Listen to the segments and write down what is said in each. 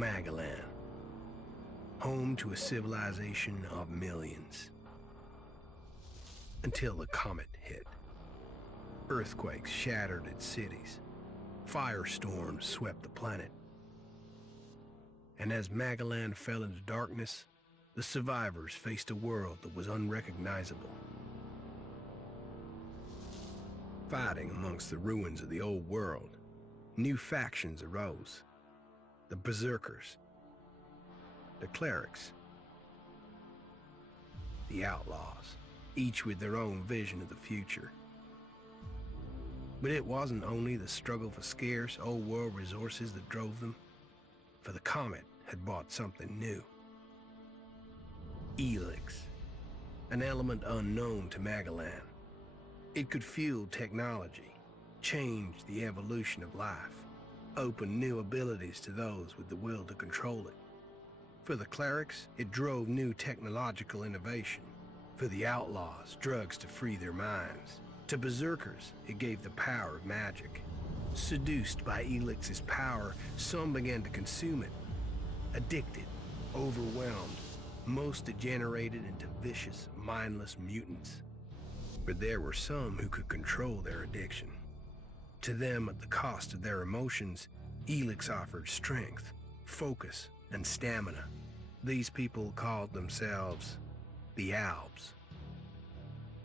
Magellan, home to a civilization of millions. Until the comet hit. Earthquakes shattered its cities. Firestorms swept the planet. And as Magellan fell into darkness, the survivors faced a world that was unrecognizable. Fighting amongst the ruins of the old world, new factions arose. The Berserkers, the Clerics, the Outlaws, each with their own vision of the future. But it wasn't only the struggle for scarce old world resources that drove them, for the comet had brought something new. ELEX, an element unknown to Magellan. It could fuel technology, change the evolution of life, open new abilities to those with the will to control it. For the Clerics, it drove new technological innovation. For the Outlaws, drugs to free their minds. To Berserkers, it gave the power of magic. Seduced by ELEX's power, some began to consume it. Addicted, overwhelmed, most degenerated into vicious, mindless mutants. But there were some who could control their addiction. To them, at the cost of their emotions, ELEX offered strength, focus, and stamina. These people called themselves the Albs.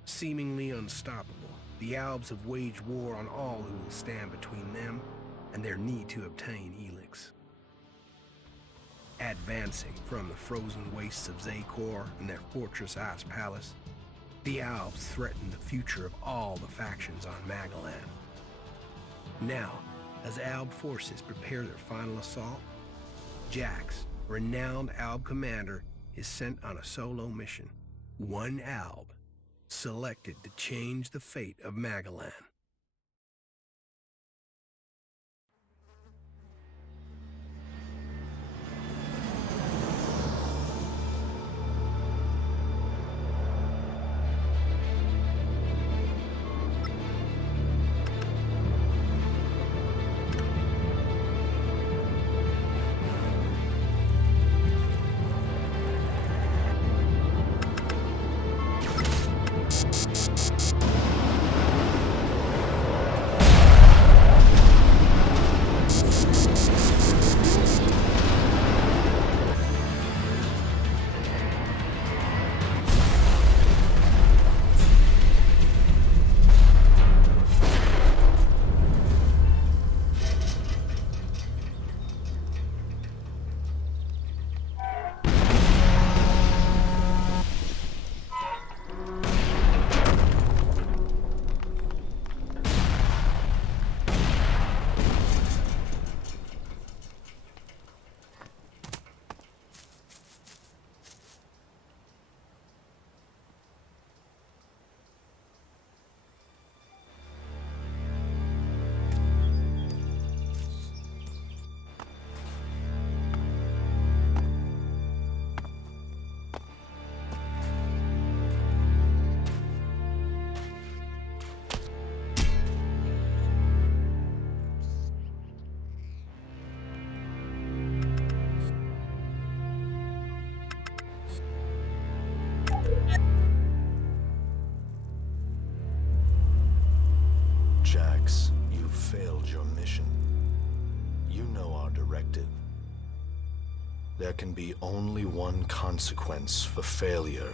Seemingly unstoppable, the Albs have waged war on all who will stand between them and their need to obtain ELEX. Advancing from the frozen wastes of Zakor and their fortress ice palace, the Albs threaten the future of all the factions on Magellan. Now, as Alb forces prepare their final assault, Jax, renowned Alb commander, is sent on a solo mission. One Alb, selected to change the fate of Magellan. Jax, you failed your mission. You know our directive. There can be only one consequence for failure.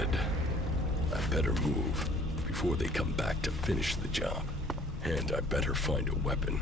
dead. I better move before they come back to finish the job. And I better find a weapon.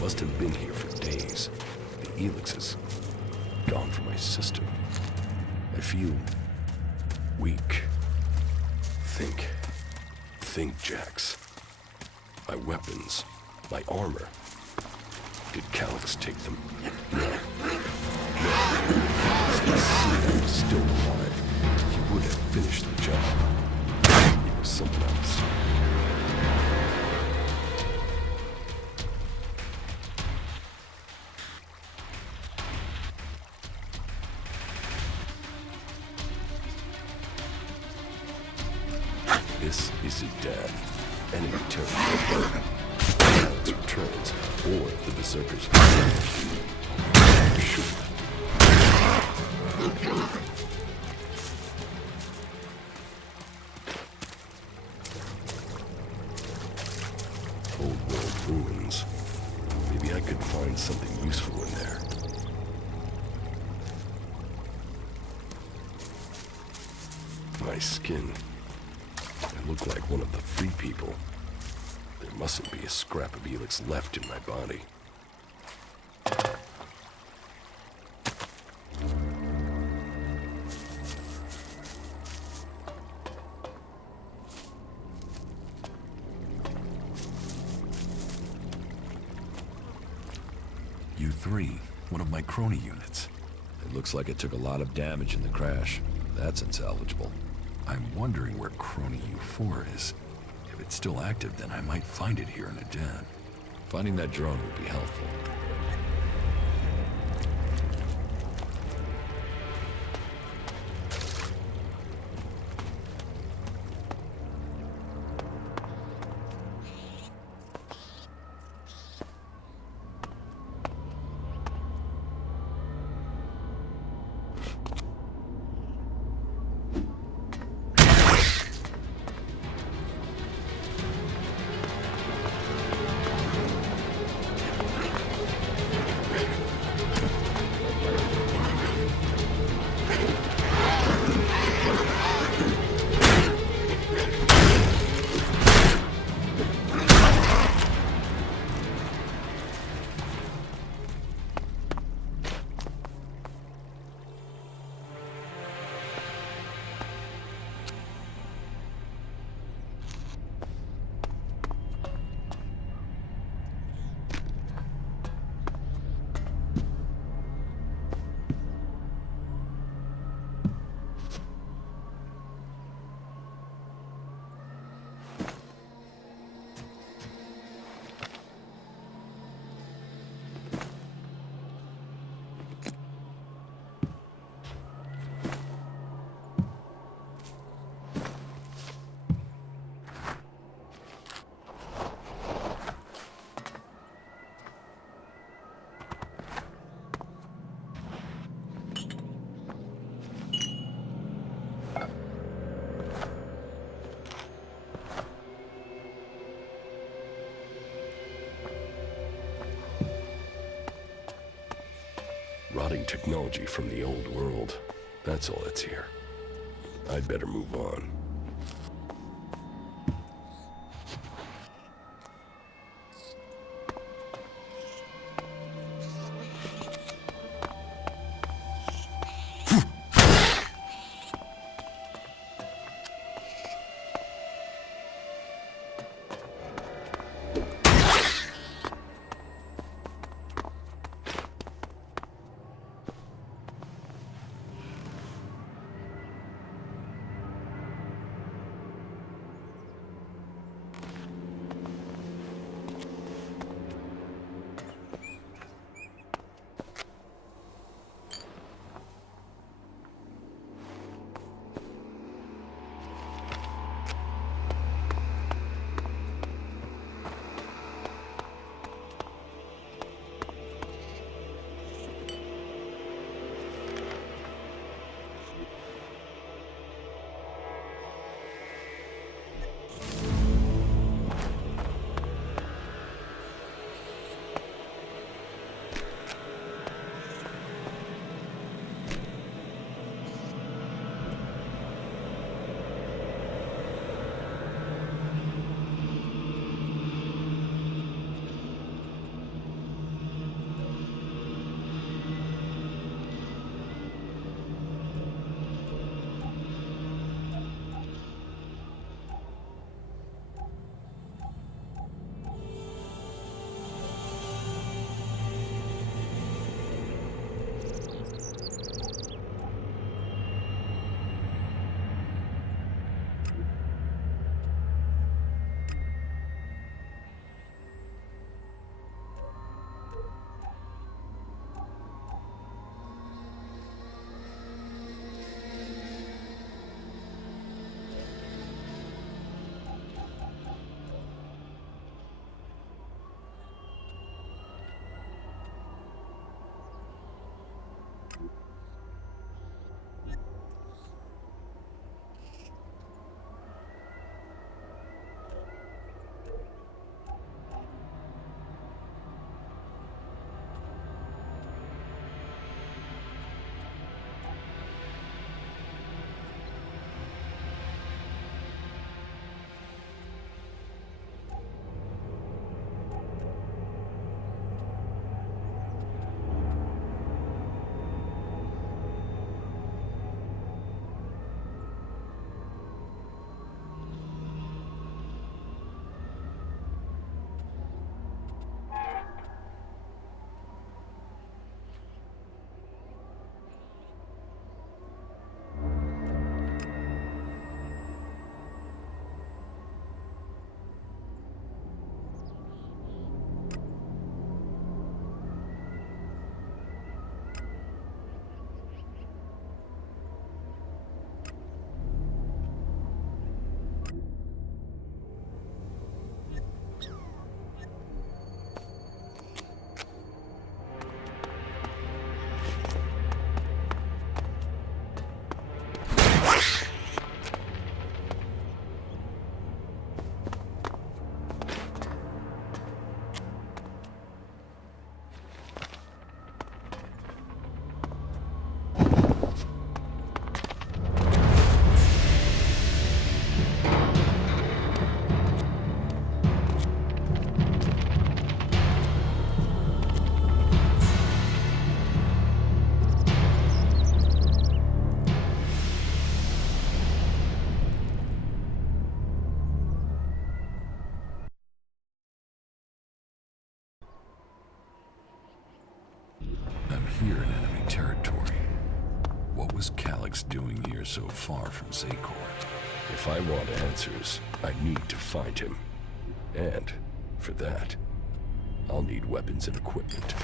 Must have been here for days. The ELEX is gone from my system. I feel weak. Think, Jax. My weapons, my armor. Did Calyx take them? No. If he was still alive, he would have finished the job. It was someone else. This isn't dead. Enemy territory. Calyx returns, or the Berserkers shoot. Old world ruins. Maybe I could find something useful in there. My skin. I look like one of the free people. There mustn't be a scrap of ELEX left in my body. U3, one of my crony units. It looks like it took a lot of damage in the crash. That's unsalvageable. I'm wondering where Crony U4 is. If it's still active, then I might find it here in a den. Finding that drone would be helpful. technology from the old world. That's all that's here. I'd better move on. Here in enemy territory. What was Calyx doing here so far from Zakor? If I want answers, I need to find him. And, for that, I'll need weapons and equipment.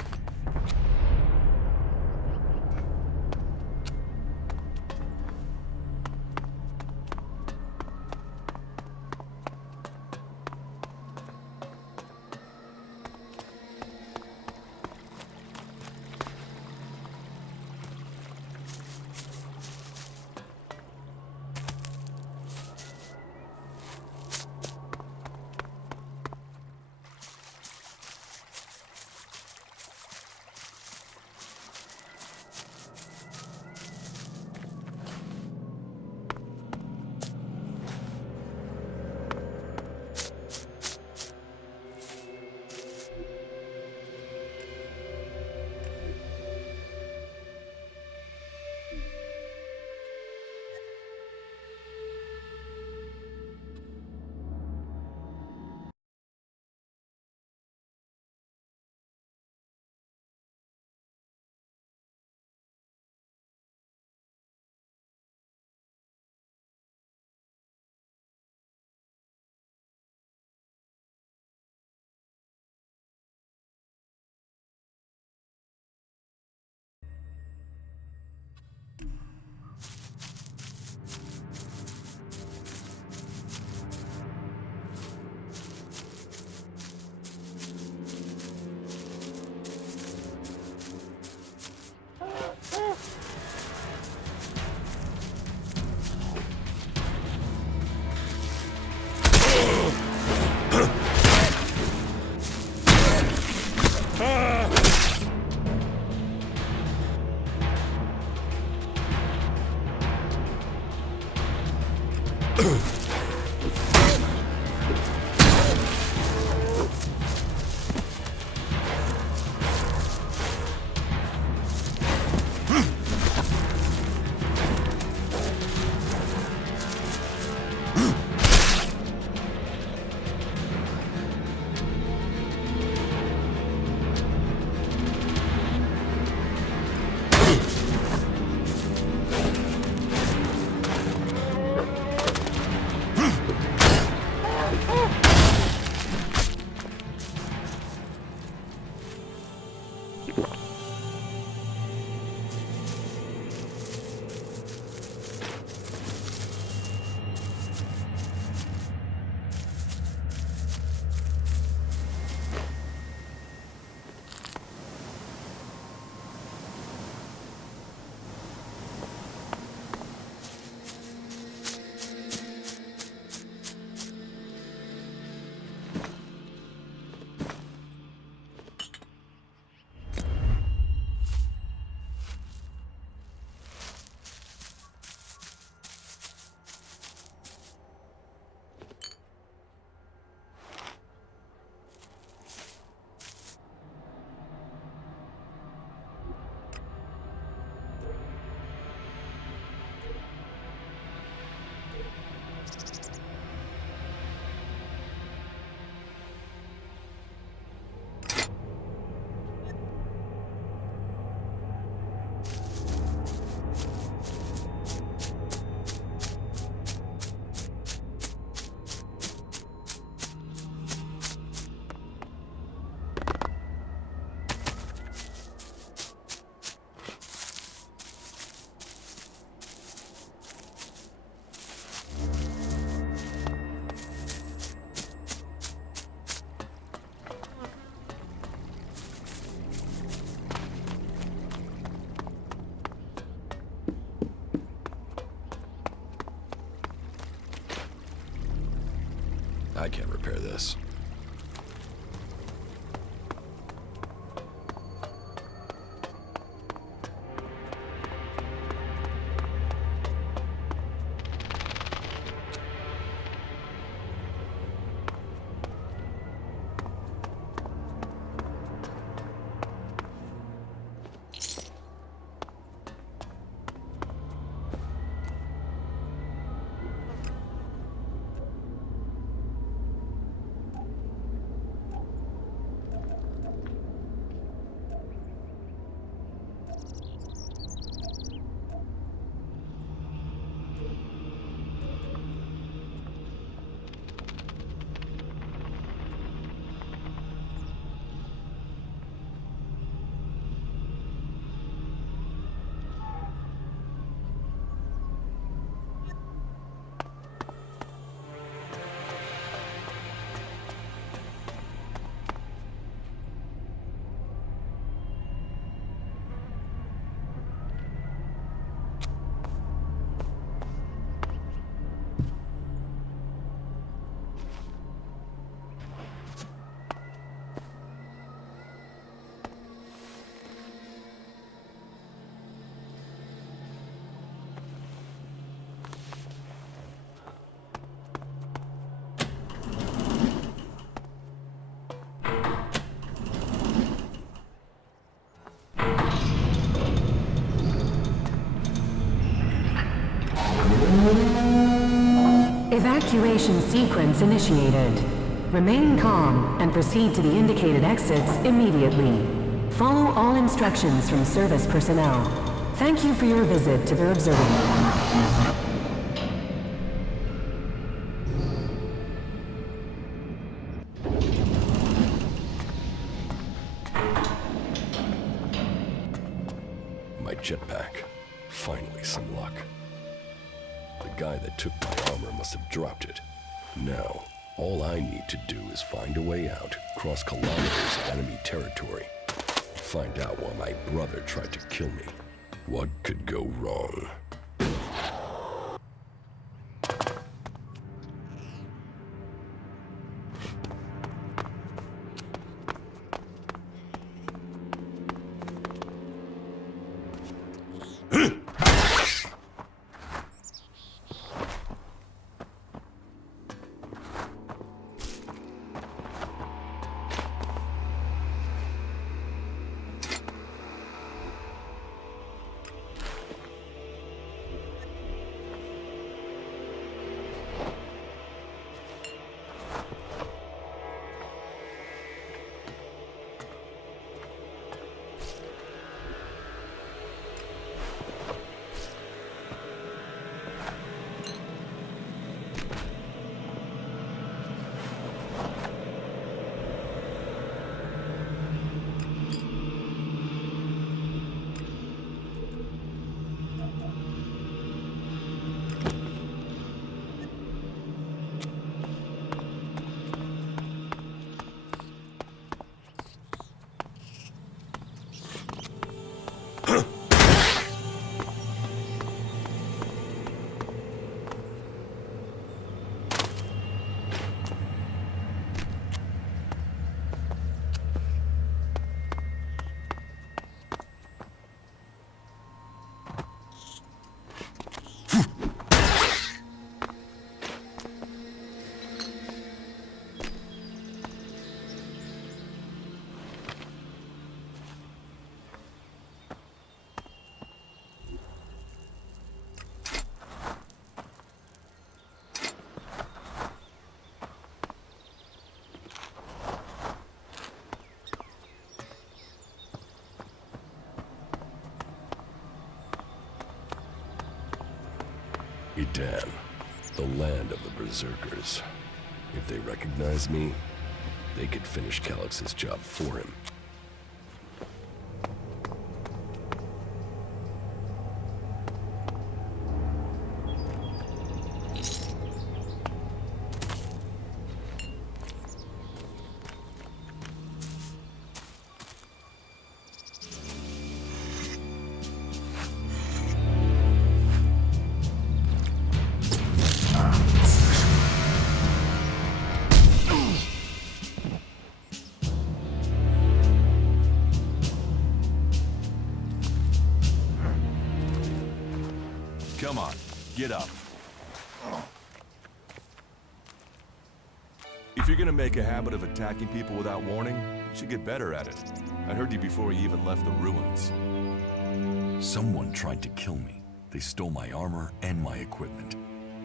I can't repair this. Evacuation sequence initiated. Remain calm and proceed to the indicated exits immediately. Follow all instructions from service personnel. Thank you for your visit to the observatory. My jetpack. Finally, some luck. The guy that took my armor must have dropped it. Now, all I need to do is find a way out, cross kilometers of enemy territory, find out why my brother tried to kill me. What could go wrong? Edan, the land of the Berserkers. If they recognize me, they could finish Calix's job for him. Get up. If you're gonna make a habit of attacking people without warning, you should get better at it. I heard you before you even left the ruins. Someone tried to kill me. They stole my armor and my equipment.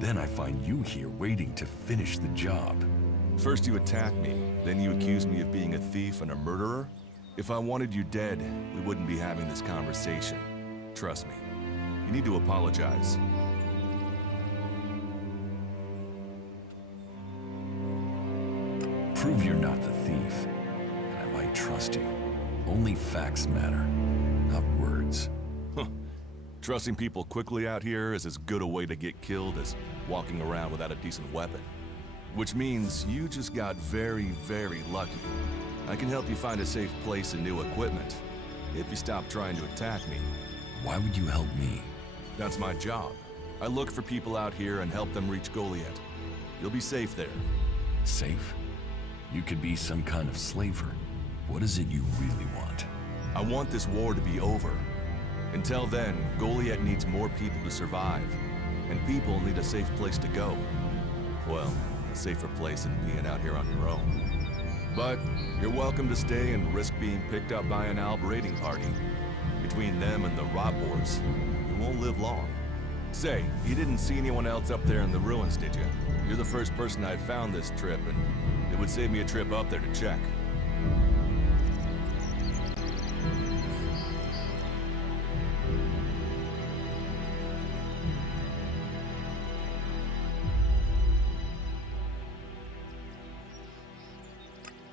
Then I find you here waiting to finish the job. First you attack me, then you accuse me of being a thief and a murderer? If I wanted you dead, we wouldn't be having this conversation. Trust me. You need to apologize. Prove you're not the thief, and I might trust you. Only facts matter, not words. Trusting people quickly out here is as good a way to get killed as walking around without a decent weapon. Which means you just got very, very lucky. I can help you find a safe place and new equipment, if you stop trying to attack me. Why would you help me? That's my job. I look for people out here and help them reach Goliath. You'll be safe there. Safe? You could be some kind of slaver. What is it you really want? I want this war to be over. Until then, Goliath needs more people to survive, and people need a safe place to go. Well, a safer place than being out here on your own. But you're welcome to stay and risk being picked up by an Alb raiding party. Between them and the rot boars, you won't live long. Say, you didn't see anyone else up there in the ruins, did you? You're the first person I found this trip, and it would save me a trip up there to check.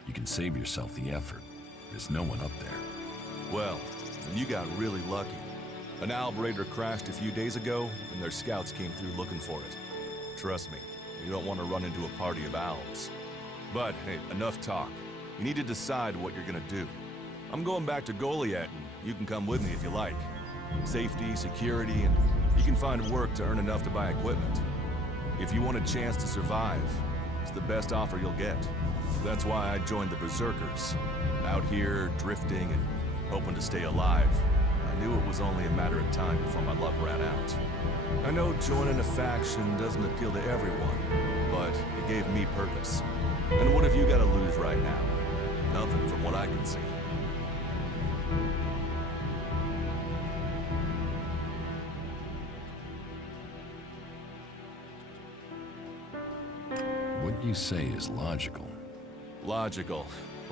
You can save yourself the effort. There's no one up there. Well, then you got really lucky. An Alb raider crashed a few days ago, and their scouts came through looking for it. Trust me, you don't want to run into a party of Albs. But hey, enough talk. You need to decide what you're gonna do. I'm going back to Goliath, and you can come with me if you like. Safety, security, and you can find work to earn enough to buy equipment. If you want a chance to survive, it's the best offer you'll get. That's why I joined the Berserkers. Out here, drifting and hoping to stay alive. I knew it was only a matter of time before my luck ran out. I know joining a faction doesn't appeal to everyone, but it gave me purpose. And what have you got to lose right now? Nothing from what I can see. What you say is logical. Logical,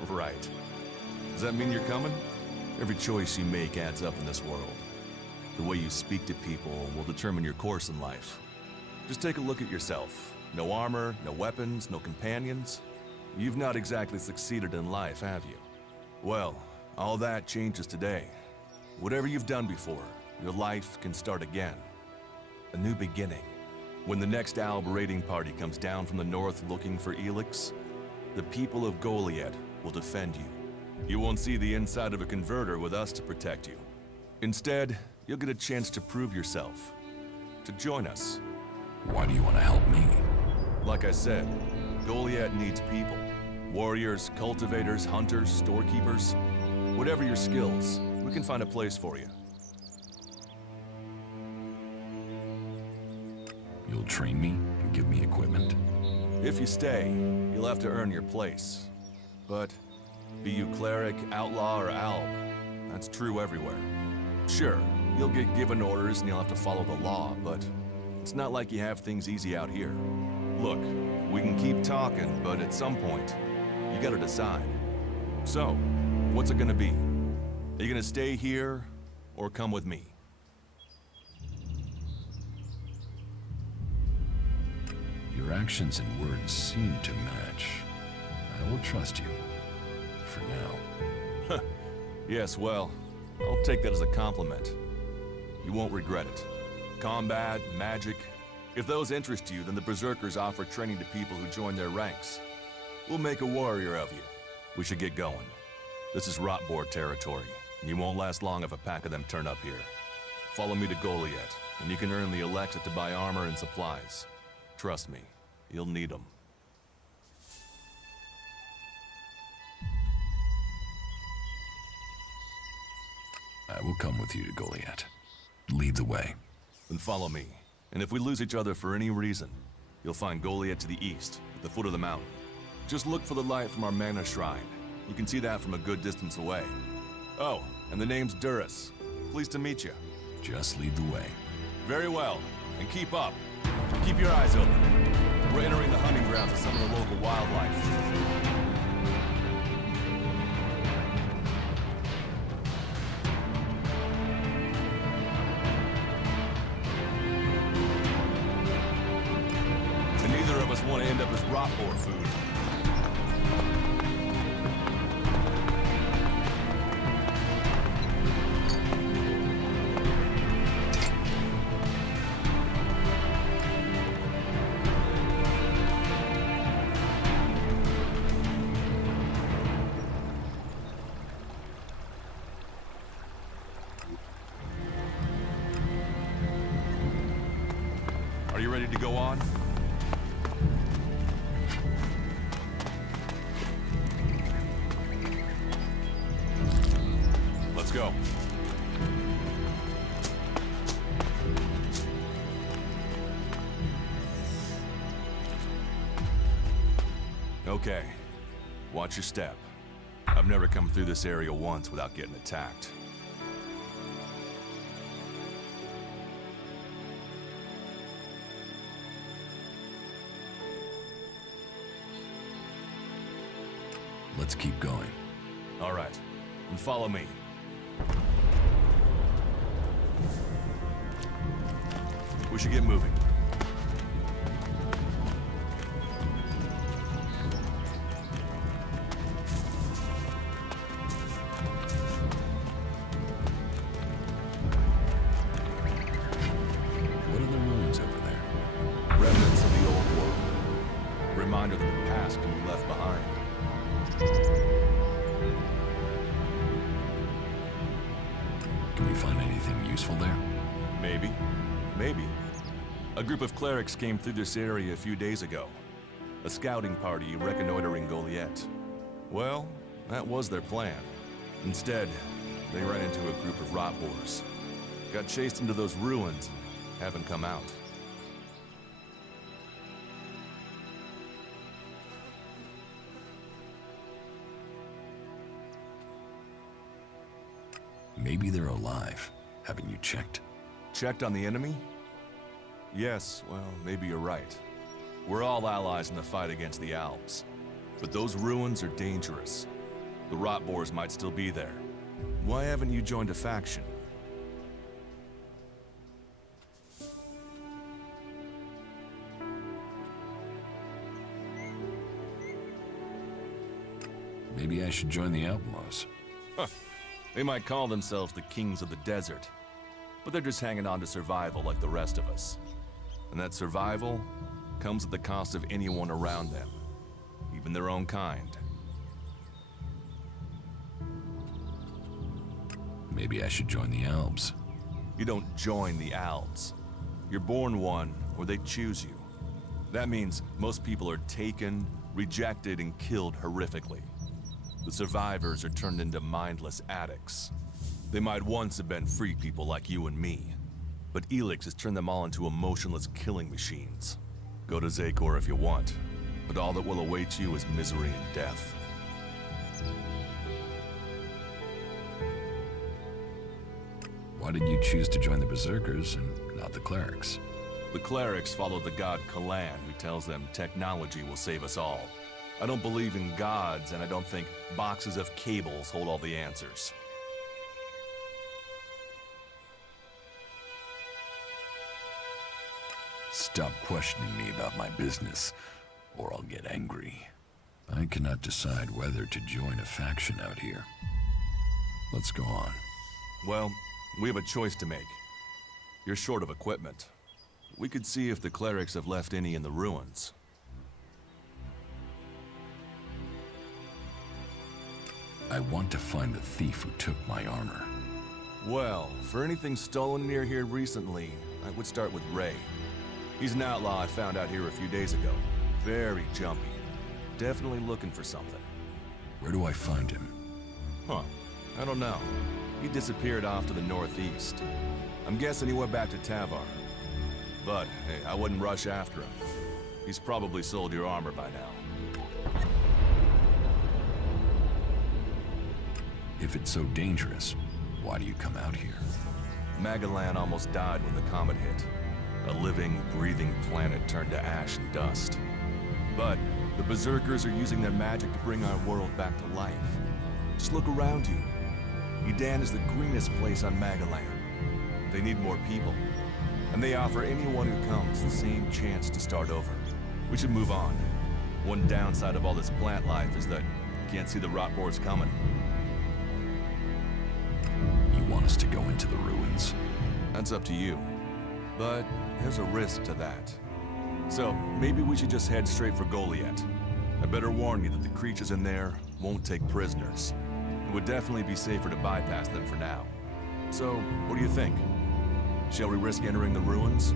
right. Does that mean you're coming? Every choice you make adds up in this world. The way you speak to people will determine your course in life. Just take a look at yourself. No armor, no weapons, no companions. You've not exactly succeeded in life, have you? Well, all that changes today. Whatever you've done before, your life can start again. A new beginning. When the next Alb raiding party comes down from the north looking for ELEX, the people of Goliath will defend you. You won't see the inside of a converter with us to protect you. Instead, you'll get a chance to prove yourself. To join us. Why do you want to help me? Like I said, Goliath needs people. Warriors, cultivators, hunters, storekeepers. Whatever your skills, we can find a place for you. You'll train me and give me equipment? If you stay, you'll have to earn your place. But be you cleric, outlaw, or alb, that's true everywhere. Sure, you'll get given orders and you'll have to follow the law, but it's not like you have things easy out here. Look, we can keep talking, but at some point, you gotta decide. So, what's it gonna be? Are you gonna stay here, or come with me? Your actions and words seem to match. I will trust you. For now. Yes, well, I'll take that as a compliment. You won't regret it. Combat, magic. If those interest you, then the Berserkers offer training to people who join their ranks. We'll make a warrior of you. We should get going. This is Rotboard territory, and you won't last long if a pack of them turn up here. Follow me to Goliath, and you can earn the ELEX to buy armor and supplies. Trust me, you'll need them. I will come with you to Goliath. Lead the way. Then follow me. And if we lose each other for any reason, you'll find Goliath to the east, at the foot of the mountain. Just look for the light from our mana shrine. You can see that from a good distance away. Oh, and the name's Duras. Pleased to meet you. Just lead the way. Very well, and keep up. Keep your eyes open. We're entering the hunting grounds of some of the local wildlife. Want to end up as rot boar food. Are you ready to go on? Let's go. Okay. Watch your step. I've never come through this area once without getting attacked. Let's keep going. All right. And follow me. We should get moving. What are the ruins over there? Remnants of the old world. Reminder that the past can be left behind. Can we find anything useful there? Maybe. Maybe. A group of clerics came through this area a few days ago. A scouting party reconnoitering Goliath. Well, that was their plan. Instead, they ran into a group of rot boars. Got chased into those ruins, haven't come out. Maybe they're alive. Haven't you checked? Checked on the enemy? Yes, well, maybe you're right. We're all allies in the fight against the Alps. But those ruins are dangerous. The rot boars might still be there. Why haven't you joined a faction? Maybe I should join the Outlaws. They might call themselves the Kings of the Desert, but they're just hanging on to survival like the rest of us. And that survival comes at the cost of anyone around them, even their own kind. Maybe I should join the Alps. You don't join the Alps. You're born one, or they choose you. That means most people are taken, rejected, and killed horrifically. The survivors are turned into mindless addicts. They might once have been free people like you and me, but ELEX has turned them all into emotionless killing machines. Go to Zakor if you want, but all that will await you is misery and death. Why did you choose to join the Berserkers and not the Clerics? The clerics follow the god Kalan, who tells them technology will save us all. I don't believe in gods, and I don't think boxes of cables hold all the answers. Stop questioning me about my business, or I'll get angry. I cannot decide whether to join a faction out here. Let's go on. Well, we have a choice to make. You're short of equipment. We could see if the clerics have left any in the ruins. I want to find the thief who took my armor. Well, for anything stolen near here recently, I would start with Ray. He's an outlaw I found out here a few days ago. Very jumpy. Definitely looking for something. Where do I find him? Huh. I don't know. He disappeared off to the northeast. I'm guessing he went back to Tavar. But, hey, I wouldn't rush after him. He's probably sold your armor by now. If it's so dangerous, why do you come out here? Magalan almost died when the comet hit. A living, breathing planet turned to ash and dust. But the Berserkers are using their magic to bring our world back to life. Just look around you. Edan is the greenest place on Magalan. They need more people. And they offer anyone who comes the same chance to start over. We should move on. One downside of all this plant life is that you can't see the rot boards coming. You want us to go into the ruins? That's up to you. But there's a risk to that. So, maybe we should just head straight for Goliath. I better warn you that the creatures in there won't take prisoners. It would definitely be safer to bypass them for now. So, what do you think? Shall we risk entering the ruins?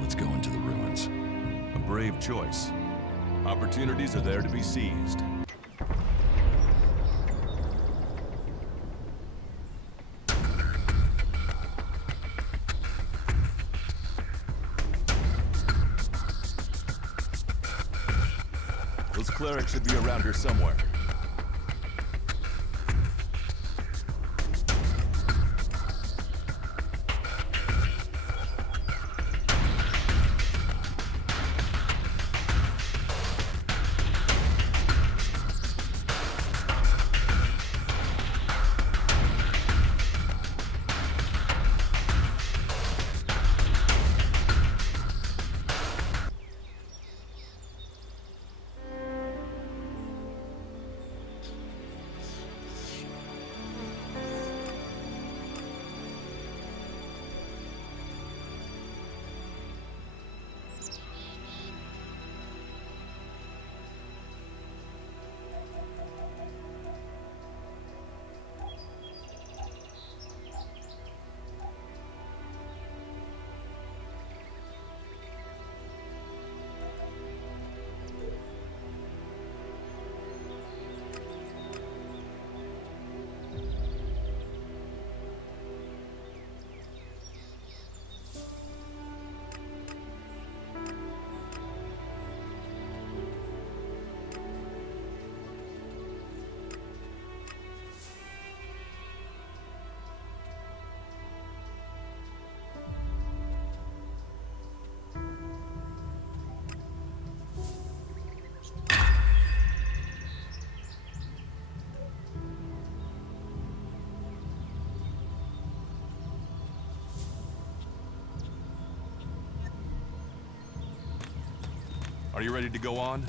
Let's go into the ruins. A brave choice. Opportunities are there to be seized. Those clerics should be around here somewhere. Are you ready to go on?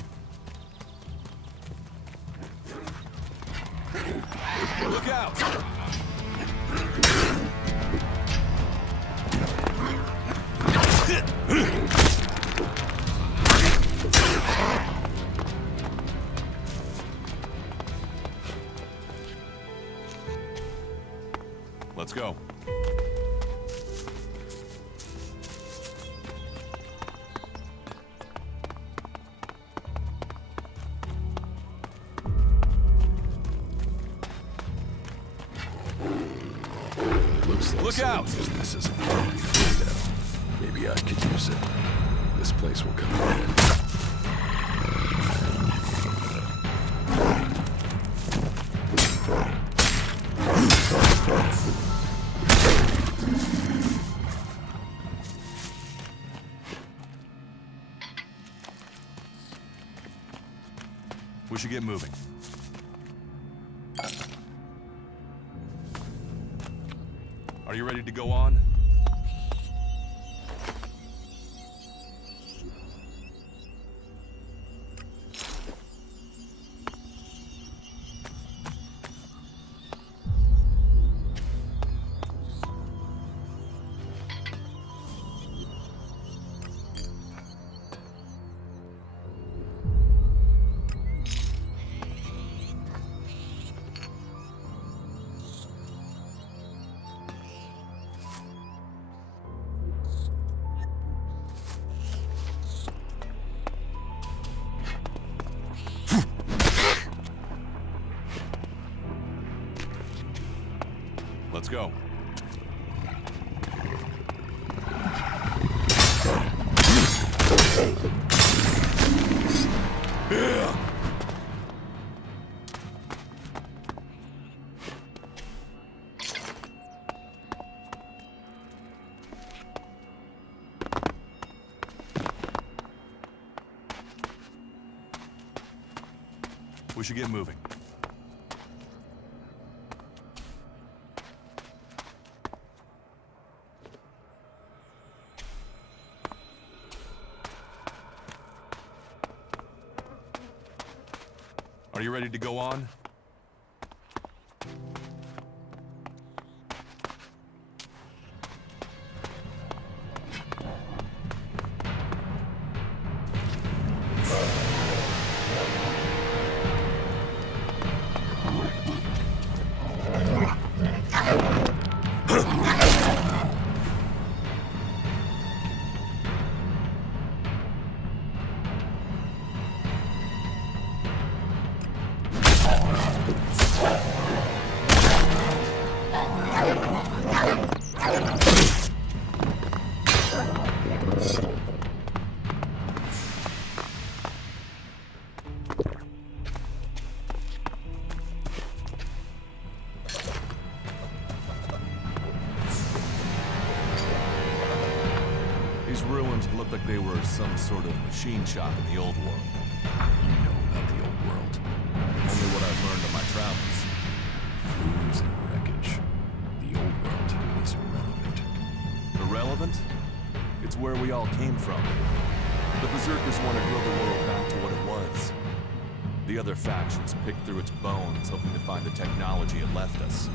Look out! Let's go. Look out! This isn't maybe I could use it. This place will come in handy. We should get moving. Are you ready to go on? Let's go. We should get moving. Are you ready to go on? These ruins look like they were some sort of machine shop in the old world. You know about the old world. Only what I've learned on my travels. Ruins and wreckage. The old world is irrelevant. Irrelevant? It's where we all came from. The Berserkers want to grow the world back to what it was. The other factions picked through its bones, hoping to find the technology it left us.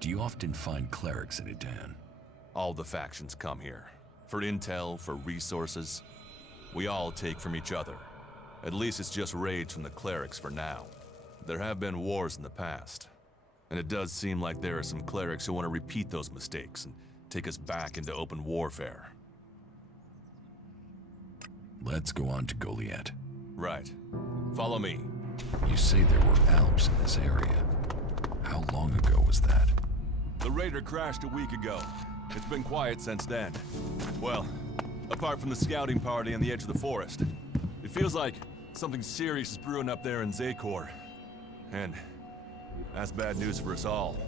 Do you often find clerics in Edan? All the factions come here. For intel, for resources. We all take from each other. At least it's just raids from the clerics for now. There have been wars in the past. And it does seem like there are some clerics who want to repeat those mistakes and take us back into open warfare. Let's go on to Goliath. Right. Follow me. You say there were Alps in this area. How long ago was that? The raider crashed a week ago. It's been quiet since then. Well, apart from the scouting party on the edge of the forest. It feels like something serious is brewing up there in Zakor. And that's bad news for us all.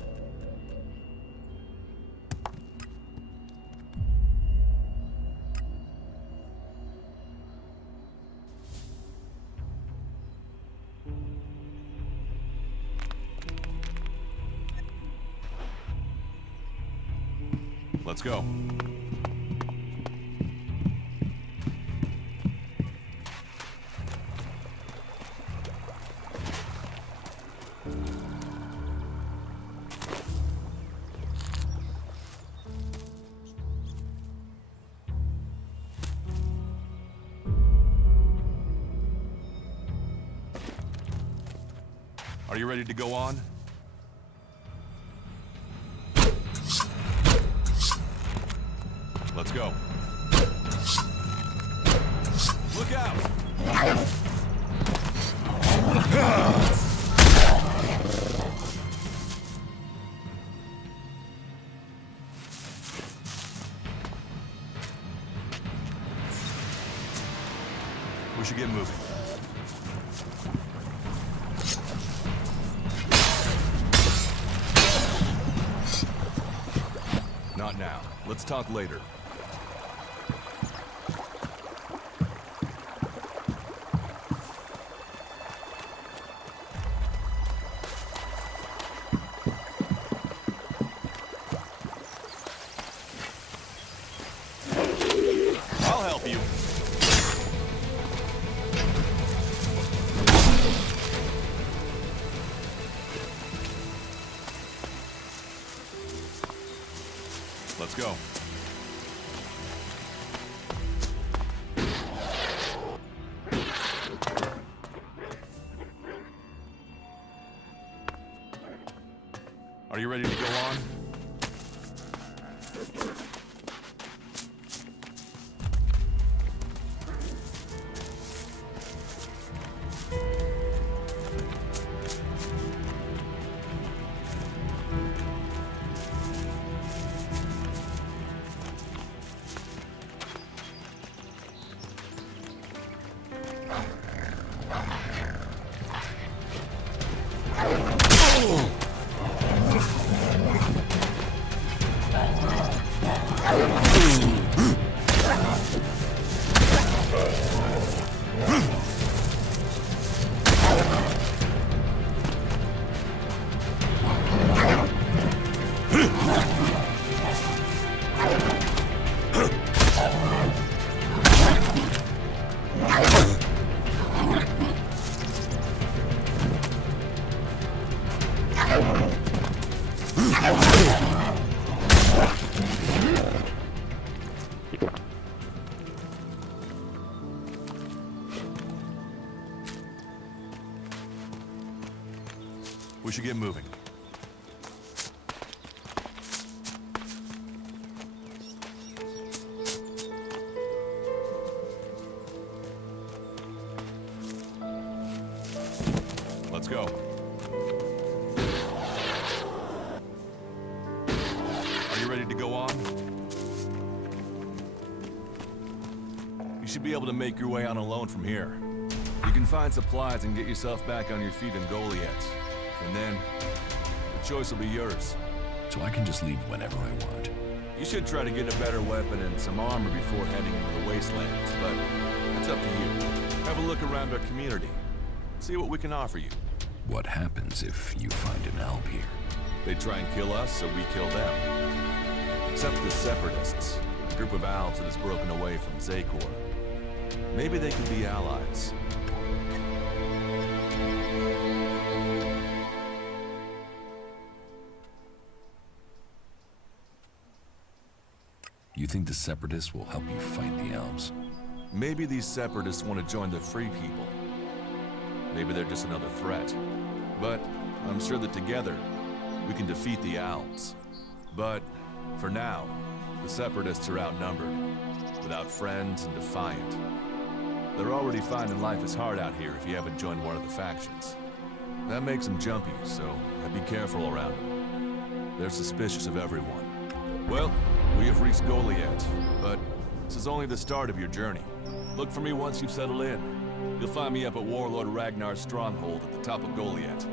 Let's go. Are you ready to go on? go. Look out! We should get moving. Not now. Let's talk later. I'll help you. Let's go. Are you ready to go on? We should get moving. Let's go. Are you ready to go on? You should be able to make your way on alone from here. You can find supplies and get yourself back on your feet in Goliath. And then, the choice will be yours. So I can just leave whenever I want. You should try to get a better weapon and some armor before heading into the wastelands, but it's up to you. Have a look around our community. See what we can offer you. What happens if you find an alb here? They try and kill us, so we kill them. Except the Separatists, a group of Alps that has broken away from Zakor. Maybe they could be allies. You think the Separatists will help you fight the elves? Maybe these Separatists want to join the Free People. Maybe they're just another threat. But I'm sure that together, we can defeat the Alps. But, for now, the Separatists are outnumbered, without friends and defiant. They're already finding life is hard out here if you haven't joined one of the factions. That makes them jumpy, so be careful around them. They're suspicious of everyone. Well, we have reached Goliath, but this is only the start of your journey. Look for me once you've settled in. You'll find me up at Warlord Ragnar's stronghold at the top of Goliath.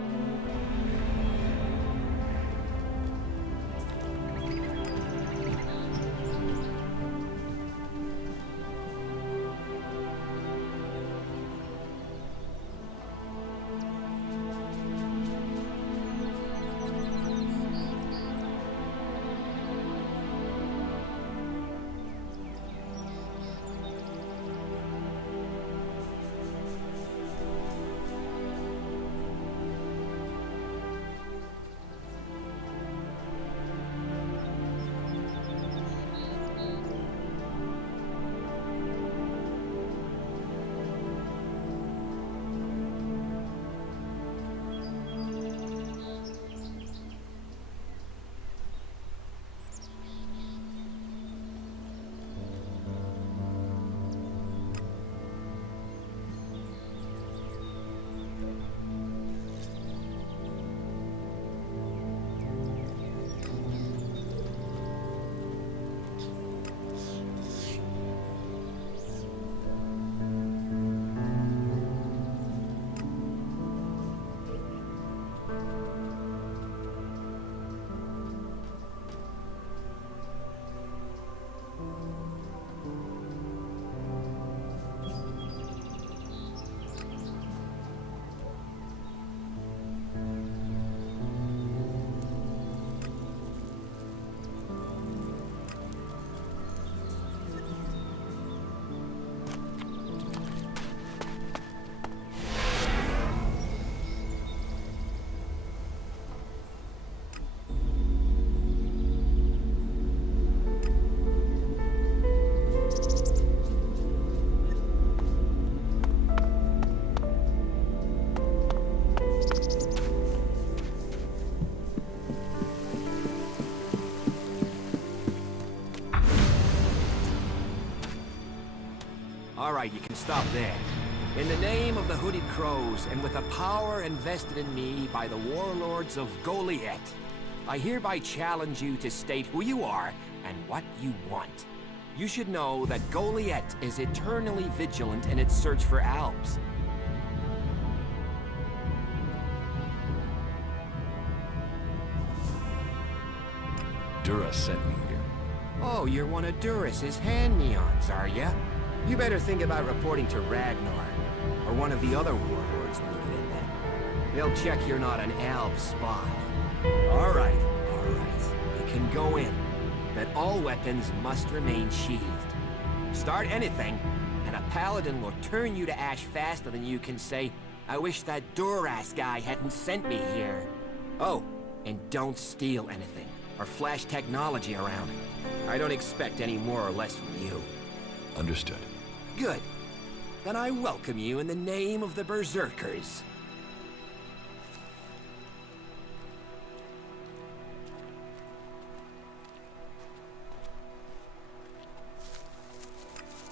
right, you can stop there. In the name of the Hooded Crows, and with the power invested in me by the warlords of Goliath, I hereby challenge you to state who you are and what you want. You should know that Goliath is eternally vigilant in its search for Albs. Dura sent me here. Oh, you're one of Duras's hand-me-ons, are ya? You better think about reporting to Ragnar, or one of the other warlords when you get in there. They'll check you're not an Alb spy. All right. You can go in, but all weapons must remain sheathed. Start anything, and a paladin will turn you to ash faster than you can say, I wish that Duras guy hadn't sent me here. Oh, and don't steal anything, or flash technology around. I don't expect any more or less from you. Understood. Good. Then I welcome you in the name of the Berserkers.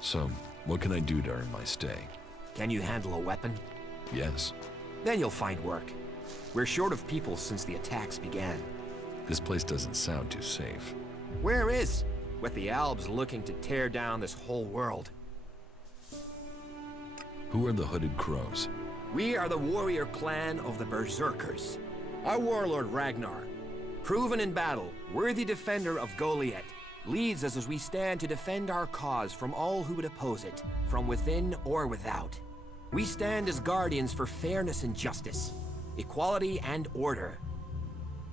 So, what can I do during my stay? Can you handle a weapon? Yes. Then you'll find work. We're short of people since the attacks began. This place doesn't sound too safe. Where is? With the Albs looking to tear down this whole world. Who are the Hooded Crows? We are the warrior clan of the Berserkers. Our warlord Ragnar, proven in battle, worthy defender of Goliath, leads us as we stand to defend our cause from all who would oppose it, from within or without. We stand as guardians for fairness and justice, equality and order.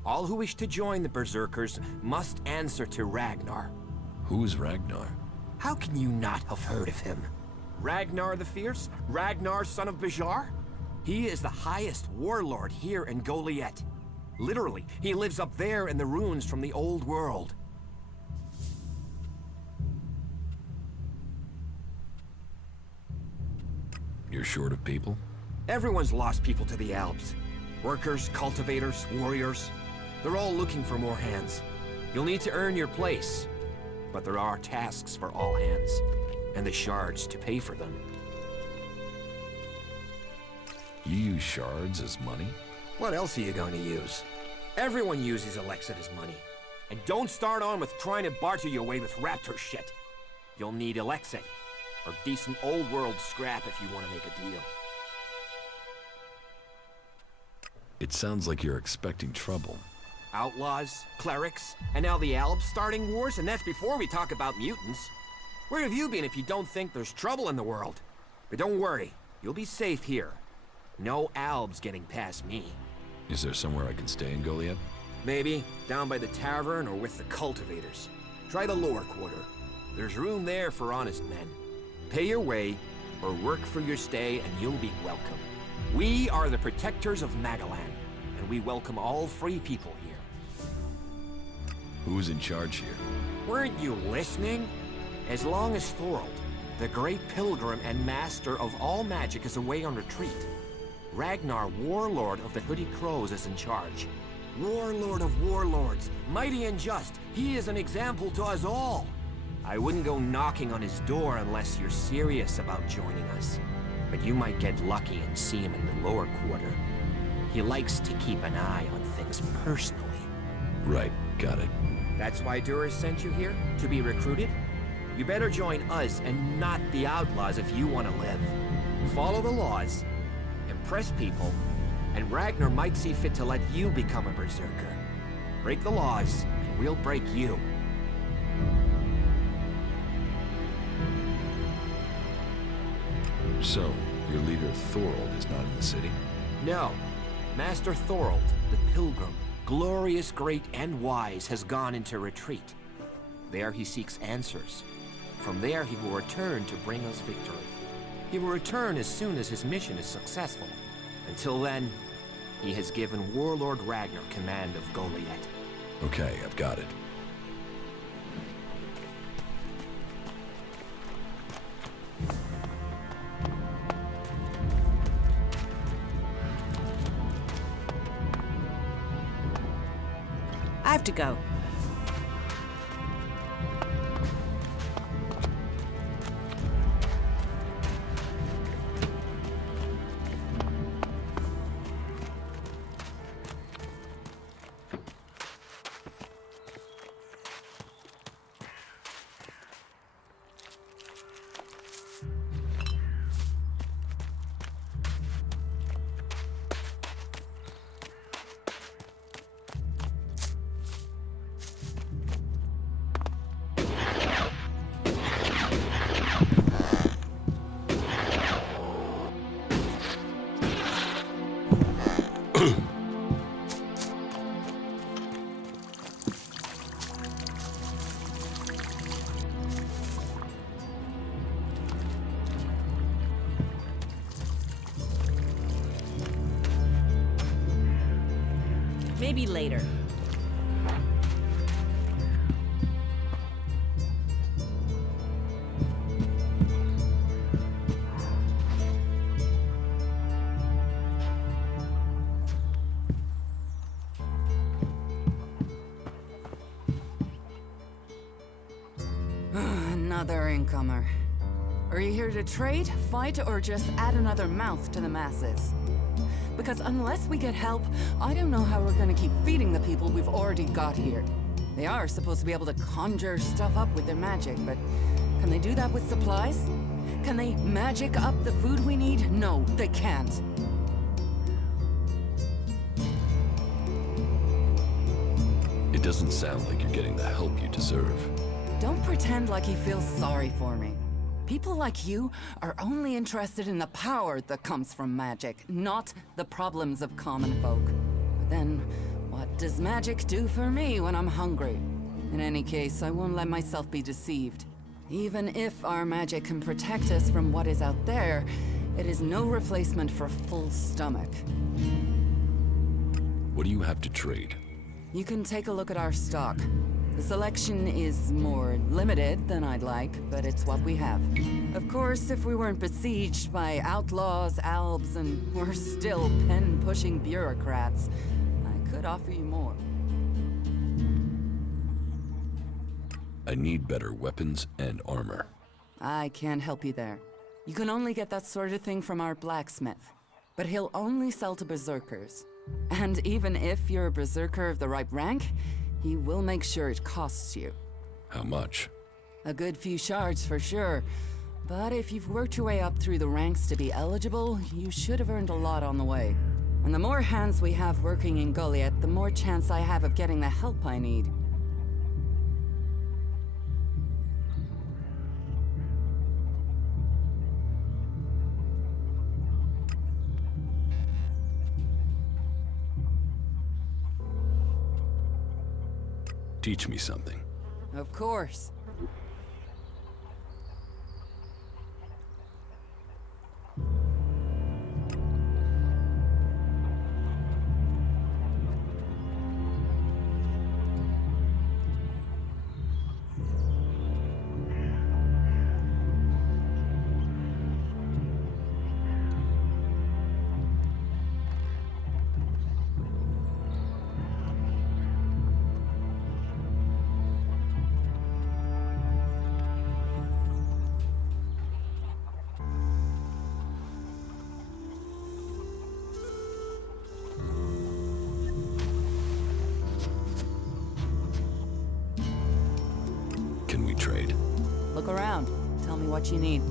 All who wish to join the Berserkers must answer to Ragnar. Who is Ragnar? How can you not have heard of him? Ragnar the Fierce? Ragnar, son of Bajar? He is the highest warlord here in Goliath. Literally, he lives up there in the ruins from the old world. You're short of people? Everyone's lost people to the Alps. Workers, cultivators, warriors. They're all looking for more hands. You'll need to earn your place. But there are tasks for all hands, and the shards to pay for them. You use shards as money? What else are you going to use? Everyone uses ELEX as money. And don't start on with trying to barter your way with raptor shit. You'll need ELEX or decent old world scrap if you want to make a deal. It sounds like you're expecting trouble. Outlaws, clerics, and now the Albs starting wars, and that's before we talk about mutants. Where have you been if you don't think there's trouble in the world? But don't worry, you'll be safe here. No Albs getting past me. Is there somewhere I can stay in Goliath? Maybe, down by the tavern or with the cultivators. Try the lower quarter. There's room there for honest men. Pay your way, or work for your stay, and you'll be welcome. We are the protectors of Magalan, and we welcome all free people here. Who's in charge here? Weren't you listening? As long as Thorold, the great pilgrim and master of all magic, is away on retreat, Ragnar, warlord of the Hooded Crows, is in charge. Warlord of warlords, mighty and just, he is an example to us all. I wouldn't go knocking on his door unless you're serious about joining us. But you might get lucky and see him in the lower quarter. He likes to keep an eye on things personally. Right, got it. That's why Duras sent you here? To be recruited? You better join us and not the outlaws if you want to live. Follow the laws, impress people, and Ragnar might see fit to let you become a berserker. Break the laws, and we'll break you. So, your leader Thorold is not in the city? No. Master Thorold, the Pilgrim, glorious, great, and wise, has gone into retreat. There he seeks answers. From there he will return to bring us victory. He will return as soon as his mission is successful. Until then, he has given Warlord Ragnar command of Goliath. Okay, I've got it. I have to go. Maybe later. Another incomer. Are you here to trade, fight, or just add another mouth to the masses? Because unless we get help, I don't know how we're gonna keep feeding the people we've already got here. They are supposed to be able to conjure stuff up with their magic, but can they do that with supplies? Can they magic up the food we need? No, they can't. It doesn't sound like you're getting the help you deserve. Don't pretend like you feel sorry for me. People like you are only interested in the power that comes from magic, not the problems of common folk. But then, what does magic do for me when I'm hungry? In any case, I won't let myself be deceived. Even if our magic can protect us from what is out there, it is no replacement for a full stomach. What do you have to trade? You can take a look at our stock. The selection is more limited than I'd like, but it's what we have. Of course, if we weren't besieged by outlaws, albs, and we're still pen-pushing bureaucrats, I could offer you more. I need better weapons and armor. I can't help you there. You can only get that sort of thing from our blacksmith. But he'll only sell to berserkers. And even if you're a berserker of the right rank, he will make sure it costs you. How much? A good few shards for sure. But if you've worked your way up through the ranks to be eligible, you should have earned a lot on the way. And the more hands we have working in Goliath, the more chance I have of getting the help I need. Teach me something. Of course. Can we trade? Look around. Tell me what you need.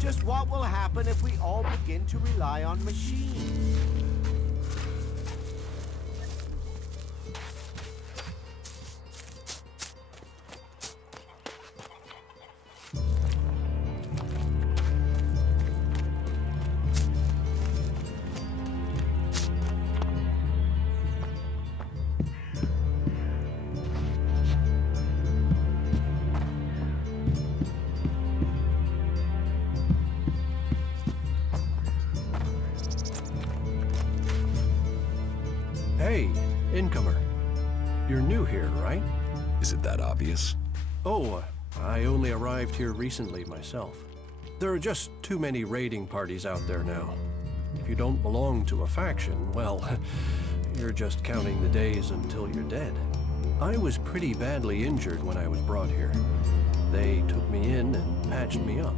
Just what will happen if we all begin to rely on machines? Incomer. You're new here, right? Is it that obvious? Oh, I only arrived here recently myself. There are just too many raiding parties out there now. If you don't belong to a faction, well, you're just counting the days until you're dead. I was pretty badly injured when I was brought here. They took me in and patched me up.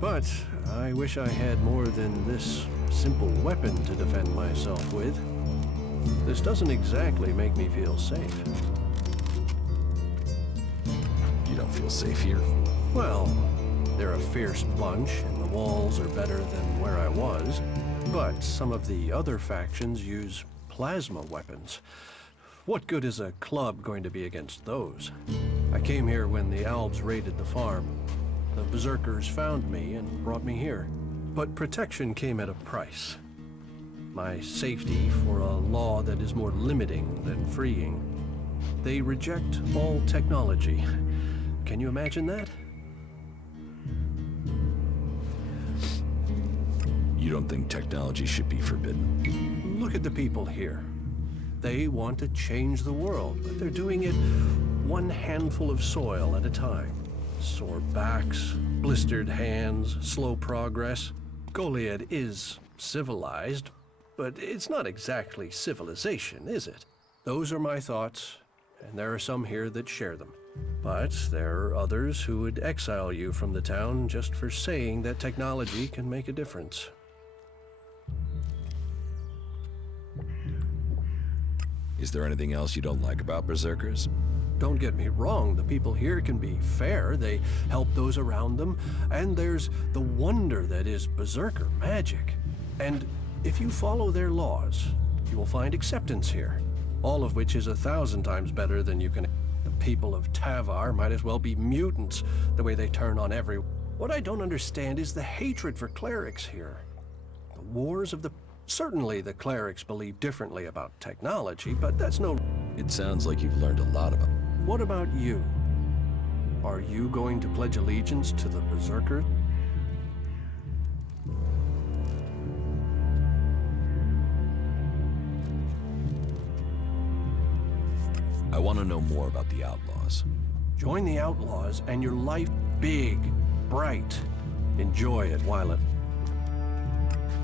But I wish I had more than this simple weapon to defend myself with. This doesn't exactly make me feel safe. You don't feel safe here? Well, they're a fierce bunch, and the walls are better than where I was. But some of the other factions use plasma weapons. What good is a club going to be against those? I came here when the Albs raided the farm. The Berserkers found me and brought me here. But protection came at a price. My safety for a law that is more limiting than freeing. They reject all technology. Can you imagine that? You don't think technology should be forbidden? Look at the people here. They want to change the world, but they're doing it one handful of soil at a time. Sore backs, blistered hands, slow progress. Goliad is civilized, but it's not exactly civilization, is it? Those are my thoughts, and there are some here that share them. But there are others who would exile you from the town just for saying that technology can make a difference. Is there anything else you don't like about Berserkers? Don't get me wrong, the people here can be fair, they help those around them, and there's the wonder that is Berserker magic. And if you follow their laws, you will find acceptance here, all of which is 1,000 times better than you can. The people of Tavar might as well be mutants, the way they turn on everyone. What I don't understand is the hatred for clerics here. The wars of the... Certainly the clerics believe differently about technology, but that's no... It sounds like you've learned a lot about... What about you? Are you going to pledge allegiance to the Berserker? I want to know more about the Outlaws. Join the Outlaws and your life big, bright. Enjoy it while it...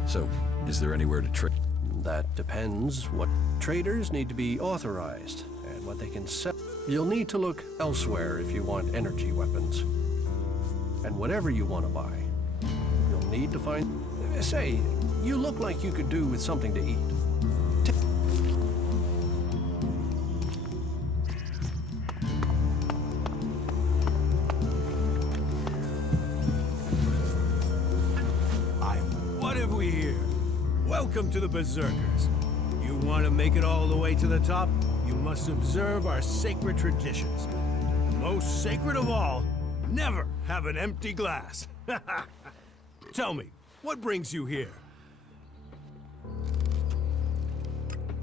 So, is there anywhere to trade? That depends. What traders need to be authorized, and what they can sell. You'll need to look elsewhere if you want energy weapons. And whatever you want to buy, you'll need to find... Say, you look like you could do with something to eat. What have we here? Welcome to the Berserkers. You want to make it all the way to the top? You must observe our sacred traditions. Most sacred of all, never have an empty glass. Tell me, what brings you here?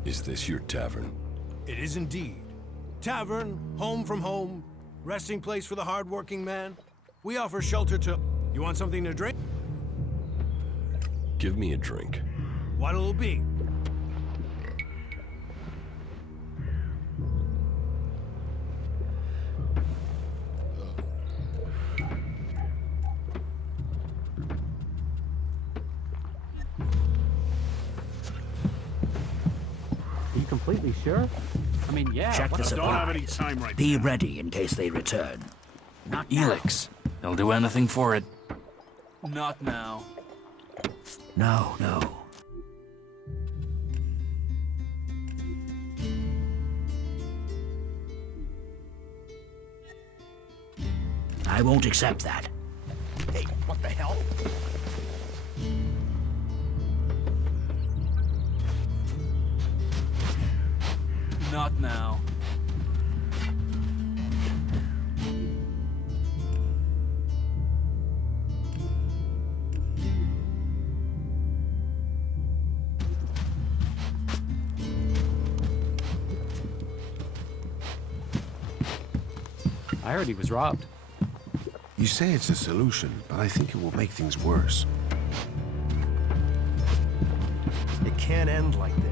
Is this your tavern? It is indeed. Tavern, home from home, resting place for the hard-working man. We offer shelter to... You want something to drink? Give me a drink. What'll it be? Are you completely sure? I mean, yeah. Check the supplies. Be ready in case they return. Not ELEX. They'll do anything for it. Not now. No, no. I won't accept that. Hey, what the hell? Not now. I heard he was robbed. You say it's a solution, but I think it will make things worse. It can't end like this.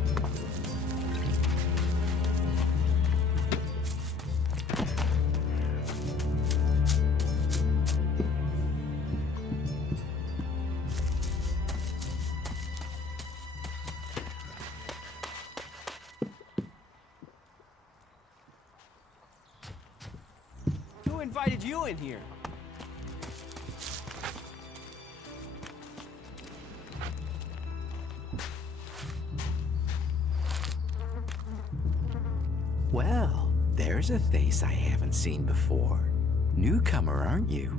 invited you in here? Well, there's a face I haven't seen before. Newcomer, aren't you?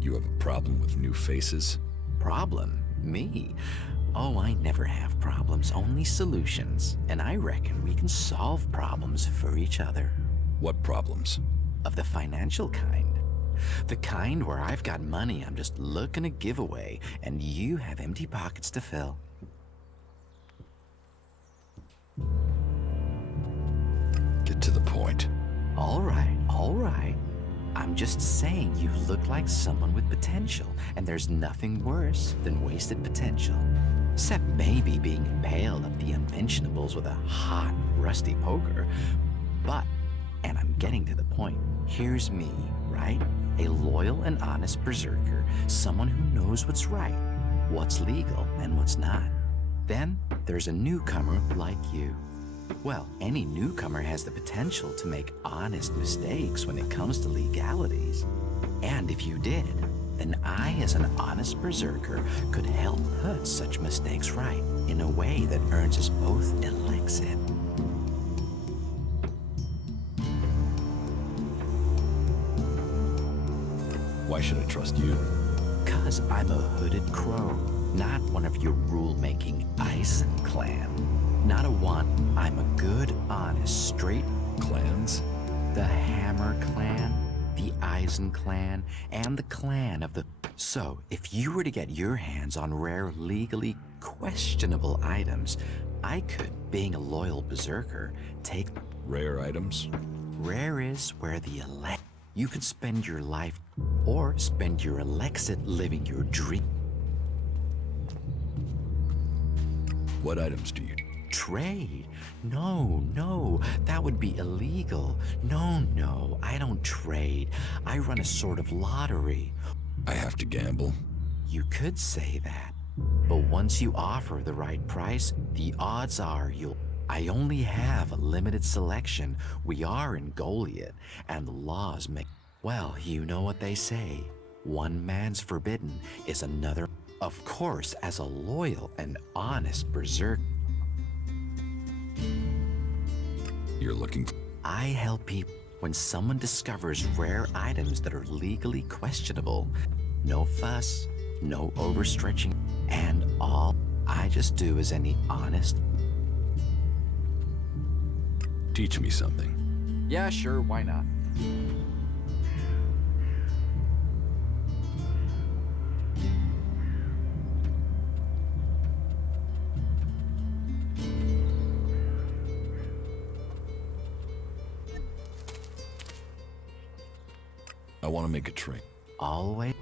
You have a problem with new faces? Problem? Me? Oh, I never have problems, only solutions. And I reckon we can solve problems for each other. What problems? Of the financial kind. The kind where I've got money I'm just looking to give away, and you have empty pockets to fill. Get to the point. All right, all right. I'm just saying you look like someone with potential, and there's nothing worse than wasted potential. Except maybe being impaled up the unmentionables with a hot, rusty poker. But, and I'm getting to the point, here's me, right? A loyal and honest berserker, someone who knows what's right, what's legal, and what's not. Then, there's a newcomer like you. Well, any newcomer has the potential to make honest mistakes when it comes to legalities. And if you did, then I, as an honest berserker, could help put such mistakes right in a way that earns us both ELEX in. Why should I trust you? 'Cause I'm a hooded crow, not one of your rule-making Eisen clan. Not a one. I'm a good, honest, straight clans. The Hammer clan, the Eisen clan, and the clan of the... So, if you were to get your hands on rare, legally questionable items, I could, being a loyal berserker, take... Rare items? Rare is where the ELEX... You could spend your life, or spend your ELEX living your dream. What items do you... Trade? No, that would be illegal. No, I don't trade. I run a sort of lottery. I have to gamble? You could say that. But once you offer the right price, the odds are you'll... I only have a limited selection. We are in Goliath, and the laws make... Well, you know what they say. One man's forbidden is another... Of course, as a loyal and honest berserker... You're looking for... I help people when someone discovers rare items that are legally questionable. No fuss, no overstretching, and all I just do is any honest... Teach me something. Yeah, sure, why not? I want to make a trade. Always.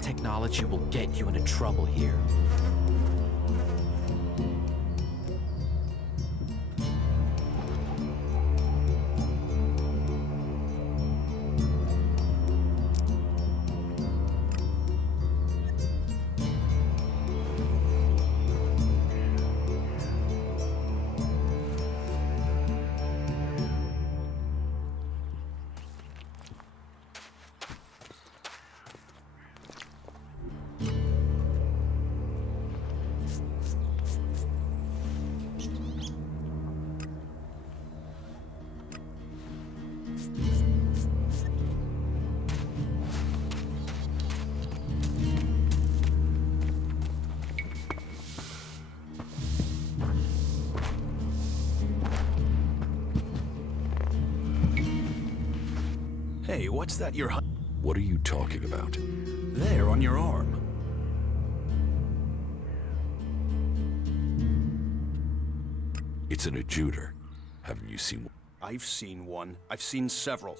Technology will get you into trouble here. Hey, what's that you're... What are you talking about? There, on your arm. It's an adjutor. Haven't you seen one? I've seen one. I've seen several.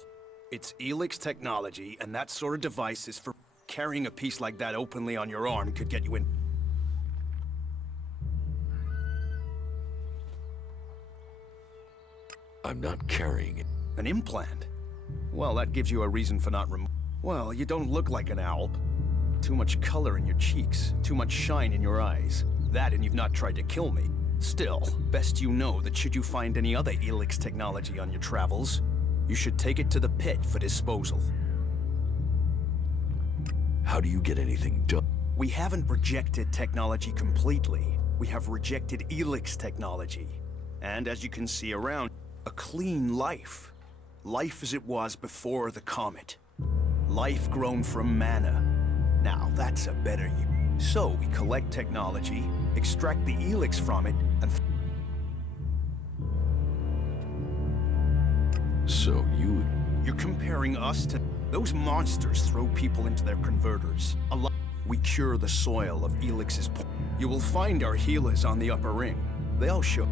It's ELEX technology, and that sort of device is for... Carrying a piece like that openly on your arm could get you in... I'm not carrying it. An implant? Well, that gives you a reason for not Well, you don't look like an owl. Too much color in your cheeks, too much shine in your eyes. That and you've not tried to kill me. Still, best you know that should you find any other ELEX technology on your travels, you should take it to the pit for disposal. How do you get anything done? We haven't rejected technology completely. We have rejected ELEX technology. And as you can see around, a clean life. Life as it was before the comet. Life grown from mana. Now that's a better use. So we collect technology, extract the ELEX from it, and... So You're comparing us to... Those monsters throw people into their converters. We cure the soil of ELEX's... You will find our healers on the upper ring. They'll show...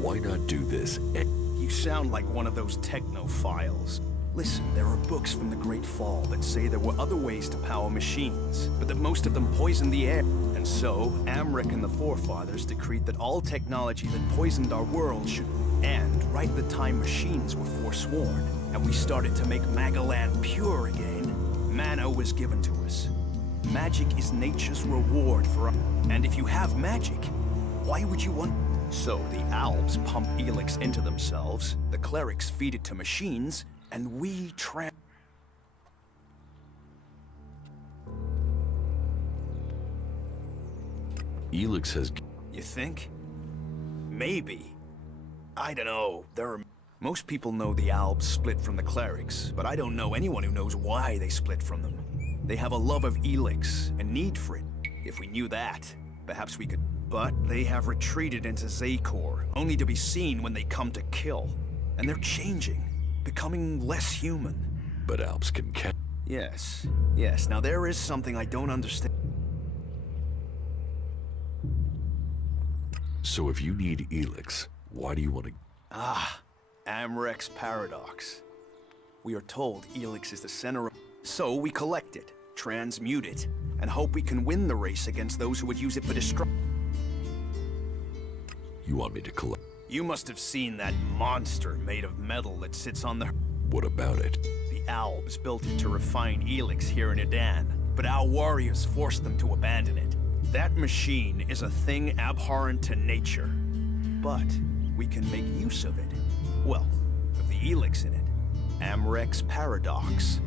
Why not do this? You sound like one of those technophiles. Listen, there are books from the Great Fall that say there were other ways to power machines, but that most of them poisoned the air. And so, Amrek and the Forefathers decreed that all technology that poisoned our world should end right at the time machines were forsworn, and we started to make Magaland pure again. Mana was given to us. Magic is nature's reward for us. And if you have magic, why would you want... So the Alps pump ELEX into themselves, the clerics feed it to machines, and we ELEX has... You think? Maybe. I don't know. Most people know the Alps split from the clerics, but I don't know anyone who knows why they split from them. They have a love of ELEX, a need for it. If we knew that, perhaps we could... But they have retreated into Zakor, only to be seen when they come to kill. And they're changing, becoming less human. But Alps can catch... Yes. Now there is something I don't understand. So if you need ELEX, why do you want to... Amrek's paradox. We are told ELEX is the center of... So we collect it, transmute it, and hope we can win the race against those who would use it for destruction. You want me to collect? You must have seen that monster made of metal that sits on the... What about it? The Albs built it to refine ELEX here in Edan, but our warriors forced them to abandon it. That machine is a thing abhorrent to nature. But we can make use of it. Well, of the ELEX in it. Amrek's paradox.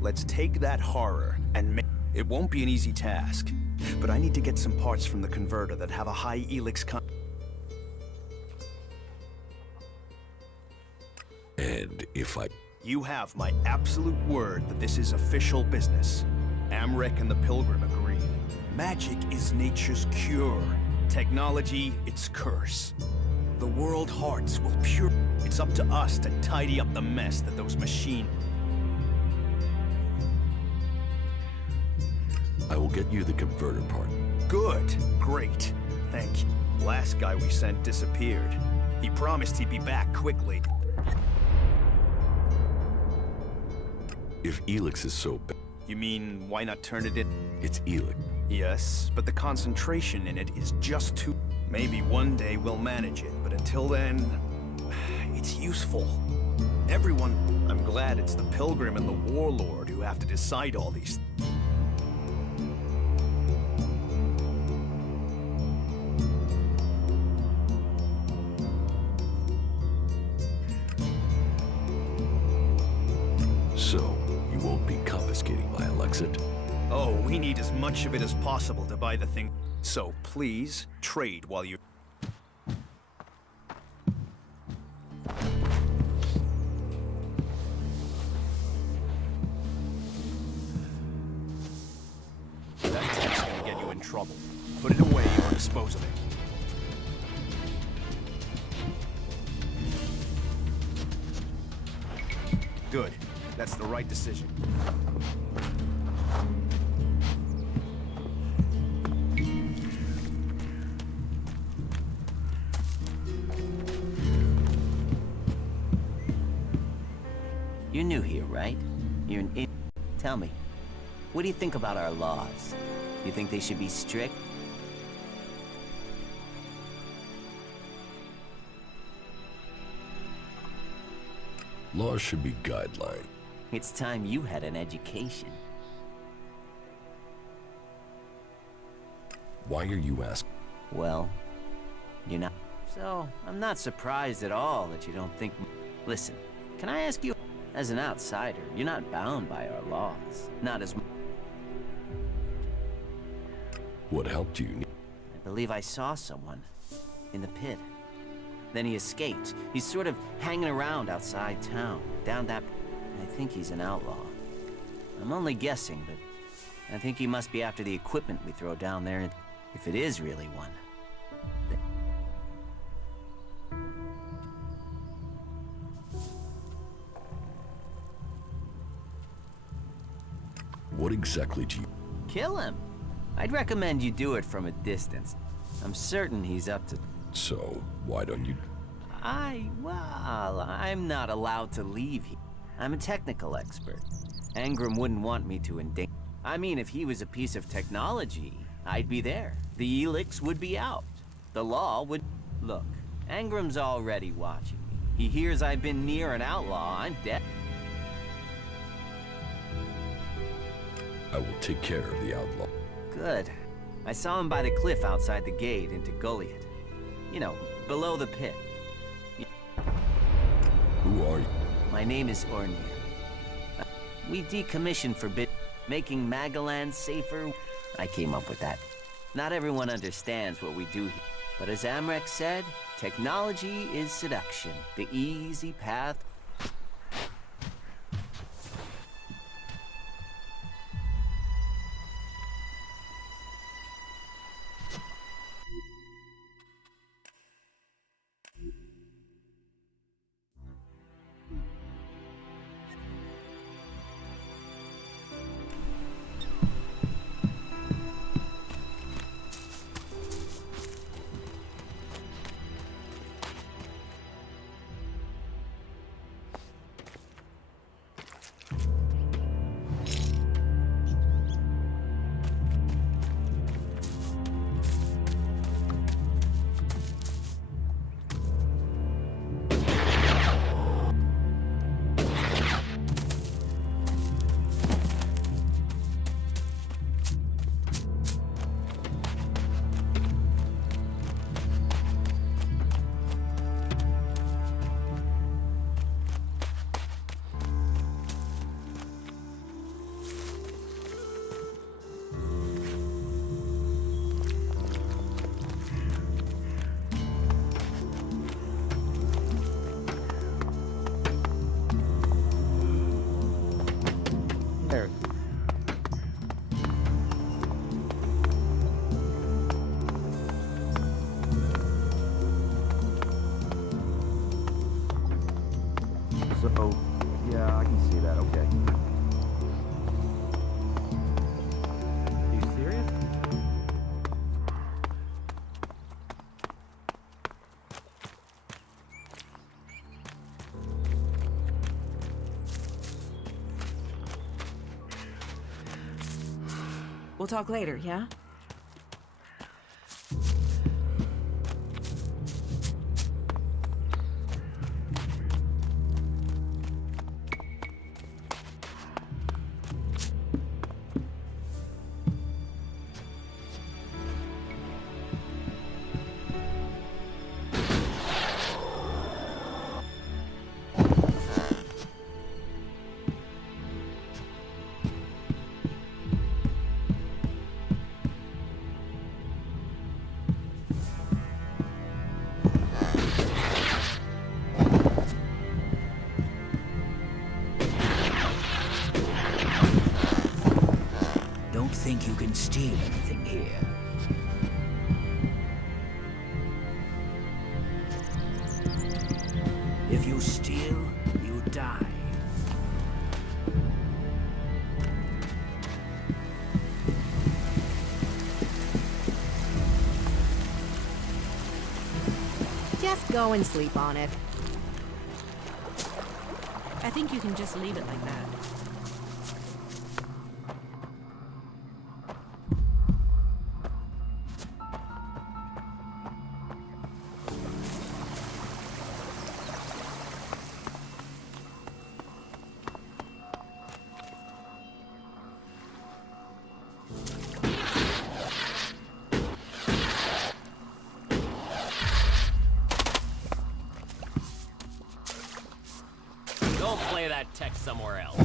Let's take that horror and make... It won't be an easy task, but I need to get some parts from the converter that have a high ELEX And if I... You have my absolute word that this is official business. Amrek and the Pilgrim agree. Magic is nature's cure. Technology, its curse. The world hearts will pure... It's up to us to tidy up the mess that those machines... I will get you the converter part. Good. Great. Thank you. Last guy we sent disappeared. He promised he'd be back quickly. If ELEX is so bad... You mean, why not turn it in? It's ELEX. Yes, but the concentration in it is just too... Maybe one day we'll manage it, but until then... It's useful. Everyone... I'm glad it's the Pilgrim and the Warlord who have to decide all these... So, you won't be confiscating my Alexit? Oh, we need as much of it as possible to buy the thing. So, please, trade while you... That tech's gonna get you in trouble. Put it away or dispose of it. Good. That's the right decision. You're new here, right? You're an Tell me, what do you think about our laws? You think they should be strict? Laws should be guideline. It's time you had an education. Why are you asking? Well, you're not. So, I'm not surprised at all that you don't think. Listen, can I ask you, as an outsider, you're not bound by our laws. Not as. What helped you? I believe I saw someone in the pit. Then he escaped. He's sort of hanging around outside town, down that. I think he's an outlaw. I'm only guessing, but I think he must be after the equipment we throw down there, if it is really one. What exactly do you... Kill him. I'd recommend you do it from a distance. I'm certain he's up to... So, why don't you... Well, I'm not allowed to leave here. I'm a technical expert. Angram wouldn't want me to endanger... I mean, if he was a piece of technology, I'd be there. The ELEX would be out. The law would... Look, Angram's already watching me. He hears I've been near an outlaw, I'm dead. I will take care of the outlaw. Good. I saw him by the cliff outside the gate into Goliath. You know, below the pit. Who are you? My name is Ornir. We decommissioned making Magalan safer. I came up with that. Not everyone understands what we do here. But as Amrek said, technology is seduction. The easy path. So, yeah, I can see that, okay. Are you serious? We'll talk later, yeah? Think you can steal anything here? If you steal, you die. Go and sleep on it. I think you can just leave it like that. Don't play that tech somewhere else.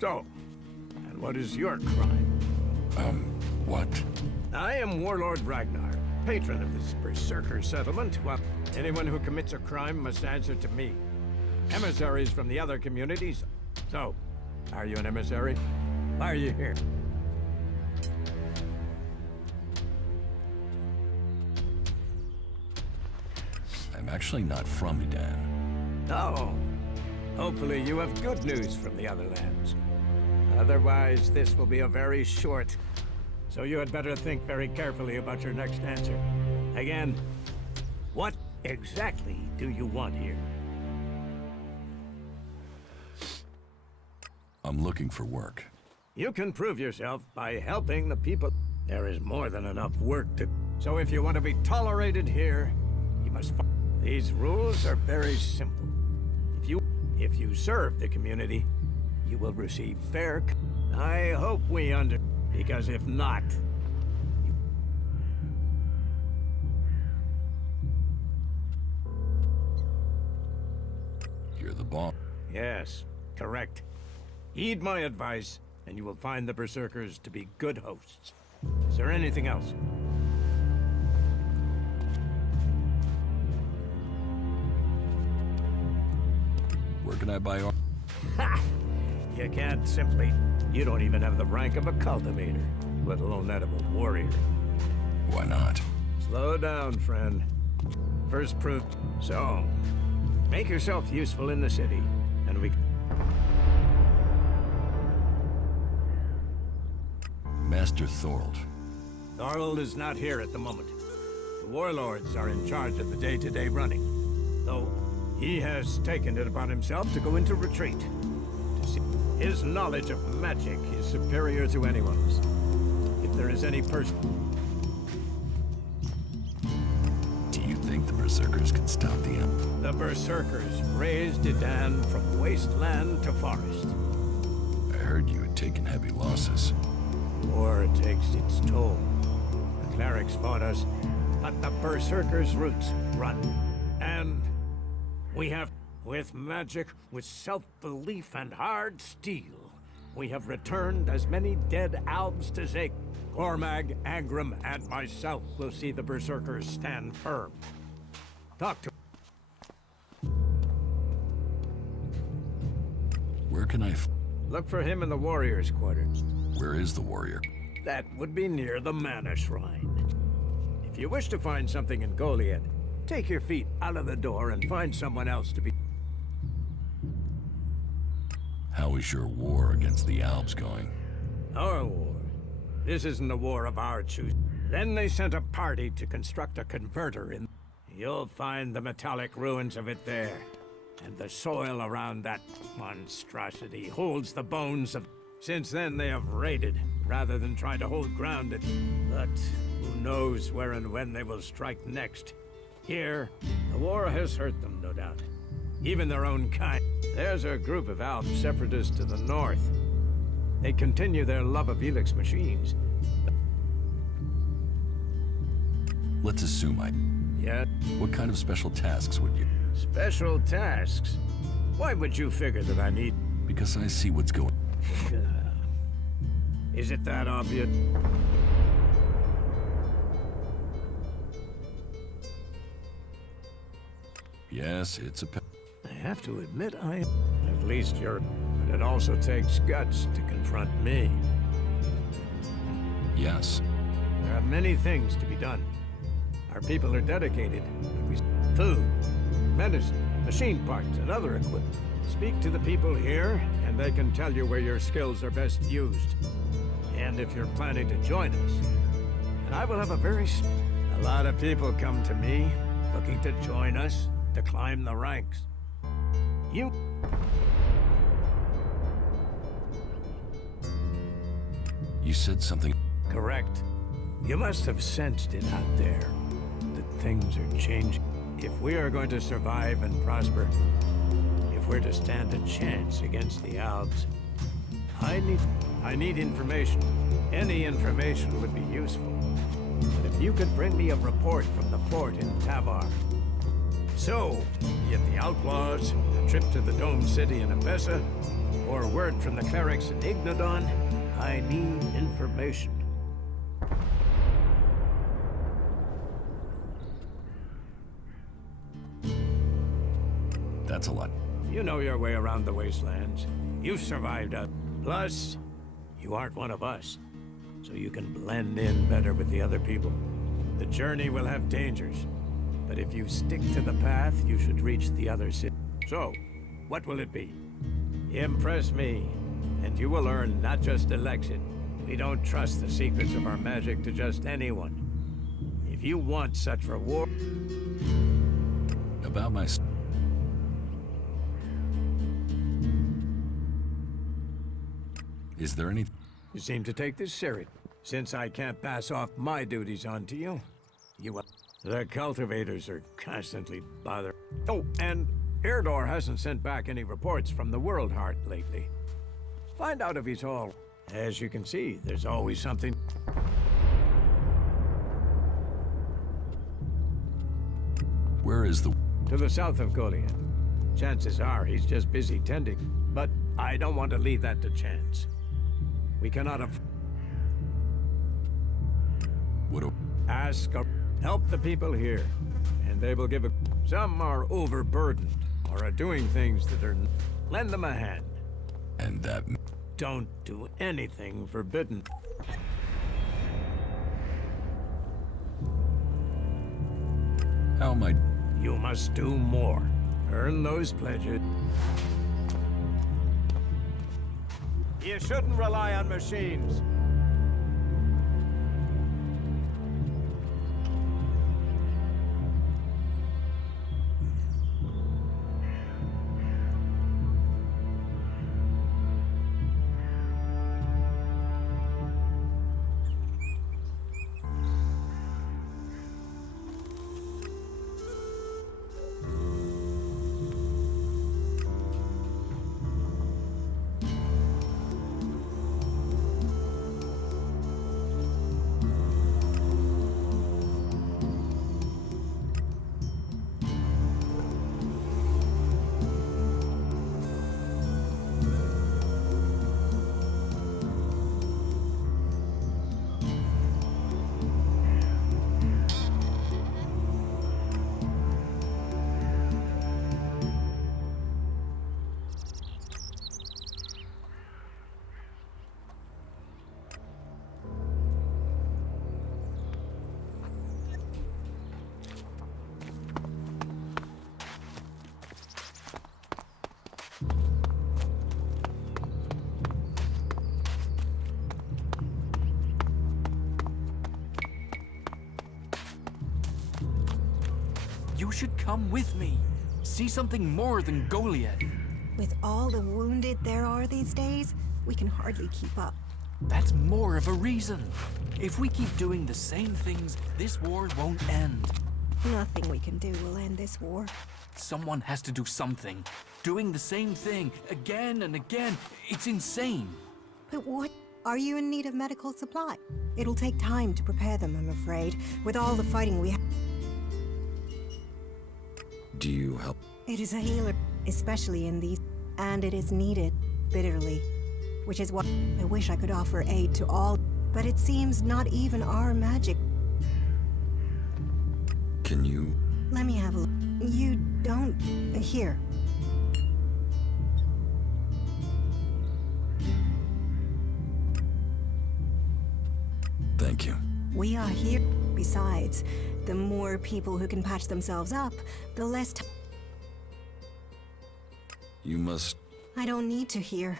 So, and what is your crime? What? I am Warlord Ragnar, patron of this Berserker settlement. Well, anyone who commits a crime must answer to me. Emissaries from the other communities. So, are you an emissary? Why are you here? I'm actually not from Edan. Oh. Hopefully you have good news from the other lands. Otherwise, this will be a very short. So you had better think very carefully about your next answer. Again, what exactly do you want here? I'm looking for work. You can prove yourself by helping the people. There is more than enough work to... So if you want to be tolerated here, you must... These rules are very simple. If you serve the community, you will receive fair... I hope we because if not... You're the boss. Yes, correct. Heed my advice, and you will find the Berserkers to be good hosts. Is there anything else? Where can I buy armor? Ha! You can't simply... You don't even have the rank of a cultivator, let alone that of a warrior. Why not? Slow down, friend. First proof. So, make yourself useful in the city, and we... Master Thorold. Thorold is not here at the moment. The warlords are in charge of the day-to-day running, though he has taken it upon himself to go into retreat. To see his knowledge of magic is superior to anyone's. If there is any person... Do you think the Berserkers can stop the end? The Berserkers raised Dedan from wasteland to forest. I heard you had taken heavy losses. War takes its toll. The clerics fought us, but the Berserkers' roots run. And we have, with magic, with self-belief and hard steel, we have returned as many dead Albs to Zake. Cormag, Angram, and myself will see the Berserkers stand firm. Talk to... Where can I Look for him in the warriors' quarters. Where is the warrior? That would be near the Mana Shrine. If you wish to find something in Goliad, take your feet out of the door and find someone else to be... How is your war against the Albs going? Our war? This isn't a war of our choosing. Then they sent a party to construct a converter in... You'll find the metallic ruins of it there. And the soil around that monstrosity holds the bones of... Since then, they have raided, rather than try to hold ground at... But who knows where and when they will strike next. Here, the war has hurt them, no doubt. Even their own kind. There's a group of Alp separatists to the north. They continue their love of ELEX machines. Let's assume I... Yeah? What kind of special tasks would you... Special tasks? Why would you figure that I need... Because I see what's going... Is it that obvious? Yes, it's a... I have to admit, At least you're... But it also takes guts to confront me. Yes. There are many things to be done. Our people are dedicated, but we... Food, medicine, machine parts, and other equipment. Speak to the people here, and they can tell you where your skills are best used. And if you're planning to join us. And I will have a lot of people come to me, looking to join us, to climb the ranks. You... You said something... Correct. You must have sensed it out there, that things are changing. If we are going to survive and prosper, if we're to stand a chance against the Albs, I need information. Any information would be useful. But if you could bring me a report from the fort in Tavar. So, be it the Outlaws, a trip to the Dome City in Abessa, or word from the clerics in Ignodon, I need information. That's a lot. You know your way around the wastelands. You've survived us. Plus, you aren't one of us, so you can blend in better with the other people. The journey will have dangers, but if you stick to the path, you should reach the other city. So, what will it be? Impress me, and you will earn not just ELEX. We don't trust the secrets of our magic to just anyone. If you want such reward... About my... Is there any... You seem to take this serious. Since I can't pass off my duties onto you, you will... The cultivators are constantly bothering. Oh, and Erdor hasn't sent back any reports from the World Heart lately. Find out if he's all... As you can see, there's always something... Where is the... To the south of Goliad. Chances are he's just busy tending, but I don't want to leave that to chance. We cannot have... Help the people here, and they will give a... Some are overburdened, or are doing things that are... Lend them a hand. And that... Don't do anything forbidden. How am I... You must do more. Earn those pledges. You shouldn't rely on machines. You should come with me. See something more than Goliath. With all the wounded there are these days, we can hardly keep up. That's more of a reason. If we keep doing the same things, this war won't end. Nothing we can do will end this war. Someone has to do something. Doing the same thing again and again, it's insane. But what? Are you in need of medical supply? It'll take time to prepare them, I'm afraid, with all the fighting we have. Do you help? It is a healer, especially in these, and it is needed bitterly, which is what I wish I could offer aid to all, but it seems not even our magic. Can you? Let me have a look. You don't... Here. Thank you. We are here. Besides, the more people who can patch themselves up, the less time. You must... I don't need to hear.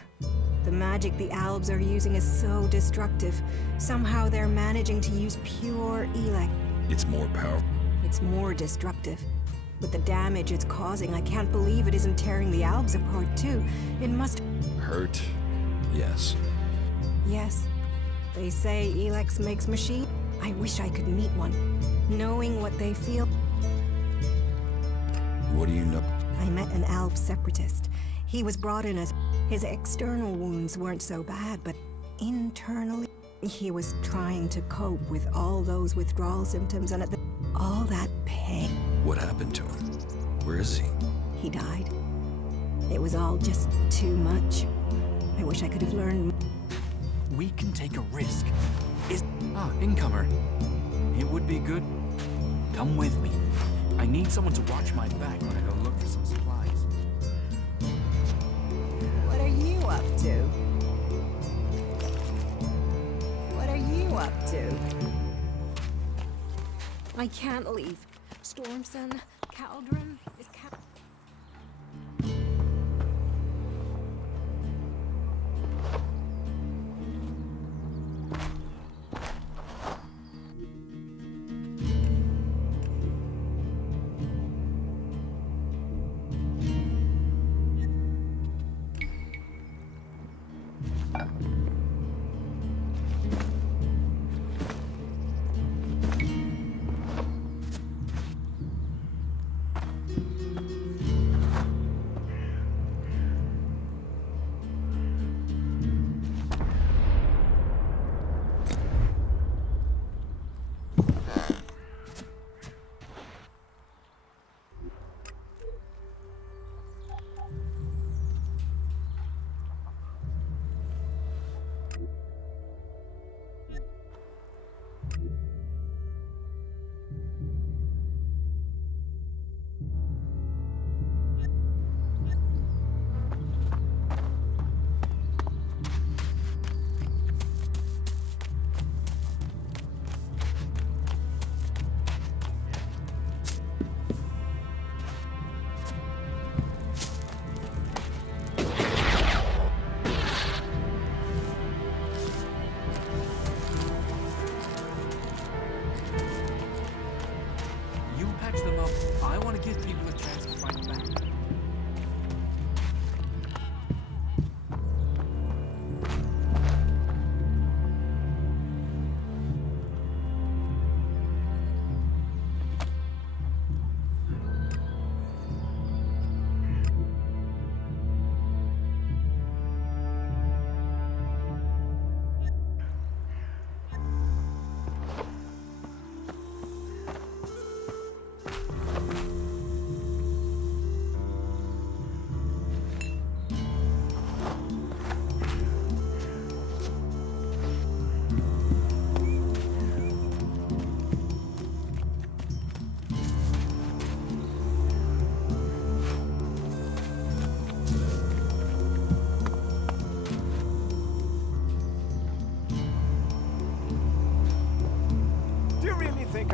The magic the Albs are using is so destructive. Somehow they're managing to use pure ELEX. It's more powerful. It's more destructive. With the damage it's causing, I can't believe it isn't tearing the Albs apart too. It must... Hurt? Yes. Yes. They say ELEX makes machine. I wish I could meet one. Knowing what they feel. What do you know? I met an Alb separatist. He was brought in as... His external wounds weren't so bad, but internally... He was trying to cope with all those withdrawal symptoms and all that pain. What happened to him? Where is he? He died. It was all just too much. I wish I could have learned... We can take a risk. Incomer. It would be good. Come with me. I need someone to watch my back when I go look for some supplies. What are you up to? What are you up to? I can't leave. Stormson, Caldron is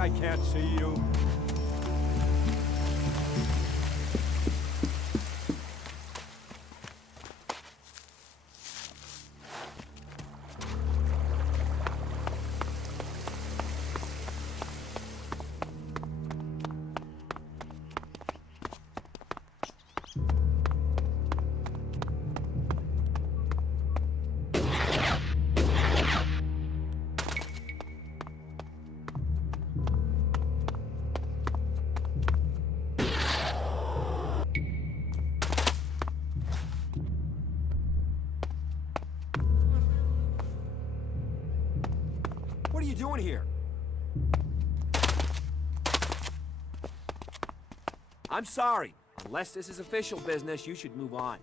I can't see you? What are you doing here? I'm sorry. Unless this is official business, you should move on.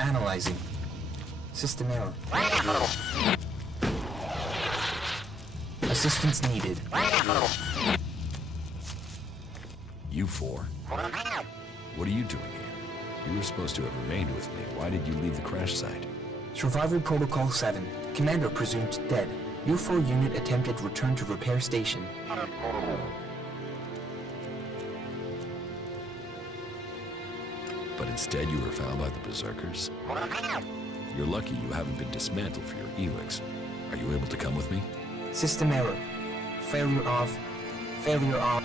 Analyzing. System error. Assistance needed. You four? What are you doing here? You were supposed to have remained with me. Why did you leave the crash site? Survival Protocol 7. Commander presumed dead. U4 unit attempted return to repair station. But instead you were found by the Berserkers? You're lucky you haven't been dismantled for your ELEX. Are you able to come with me? System error. Failure of. Failure of.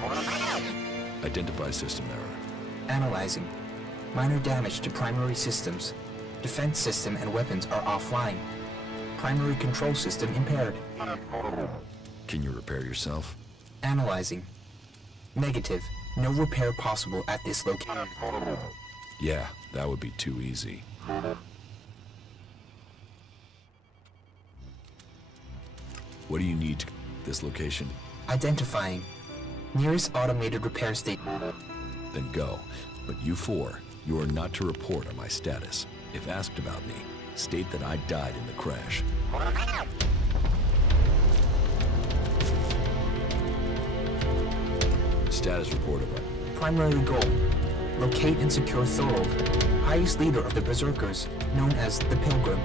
Identify system error. Analyzing. Minor damage to primary systems. Defense system and weapons are offline. Primary control system impaired. Can you repair yourself? Analyzing. Negative. No repair possible at this location. Yeah, that would be too easy. What do you need to this location? Identifying. Nearest automated repair station. Then go. But you four, you are not to report on my status. If asked about me, state that I died in the crash. Status report of it. Primary goal. Locate and secure Thorold, highest leader of the Berserkers, known as the Pilgrim.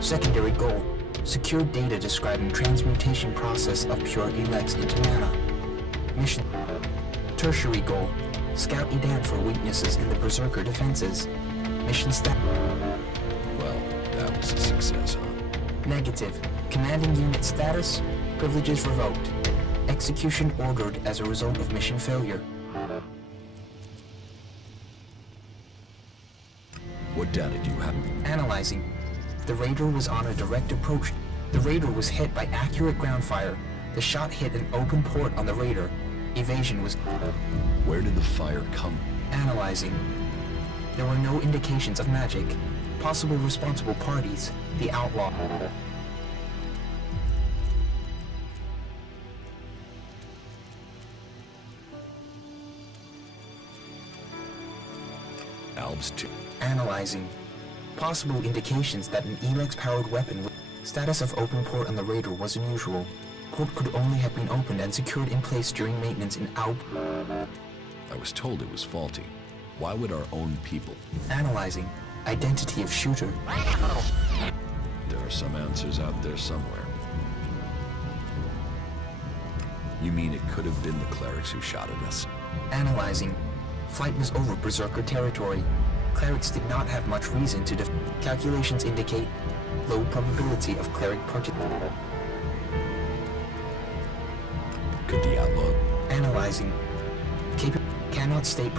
Secondary goal. Secure data describing transmutation process of pure ELEX into mana. Mission. Tertiary goal. Scout Edan for weaknesses in the Berserker defenses. Mission stat. Well, that was a success, huh? Negative. Commanding unit status. Privileges revoked. Execution ordered as a result of mission failure. What data do you have? Analyzing. The Raider was on a direct approach. The Raider was hit by accurate ground fire. The shot hit an open port on the Raider. Evasion was... Where did the fire come? Analyzing. There were no indications of magic. Possible responsible parties. The outlaw. Albs 2. Analyzing. Possible indications that an ELEX-powered weapon with status of open port on the radar was unusual. Port could only have been opened and secured in place during maintenance in Alb. I was told it was faulty. Why would our own people? Analyzing. Identity of shooter. There are some answers out there somewhere. You mean it could have been the clerics who shot at us? Analyzing. Flight was over Berserker territory. Clerics did not have much reason to calculations indicate low probability of cleric participation. Could the outlaw? Analyzing. Cannot state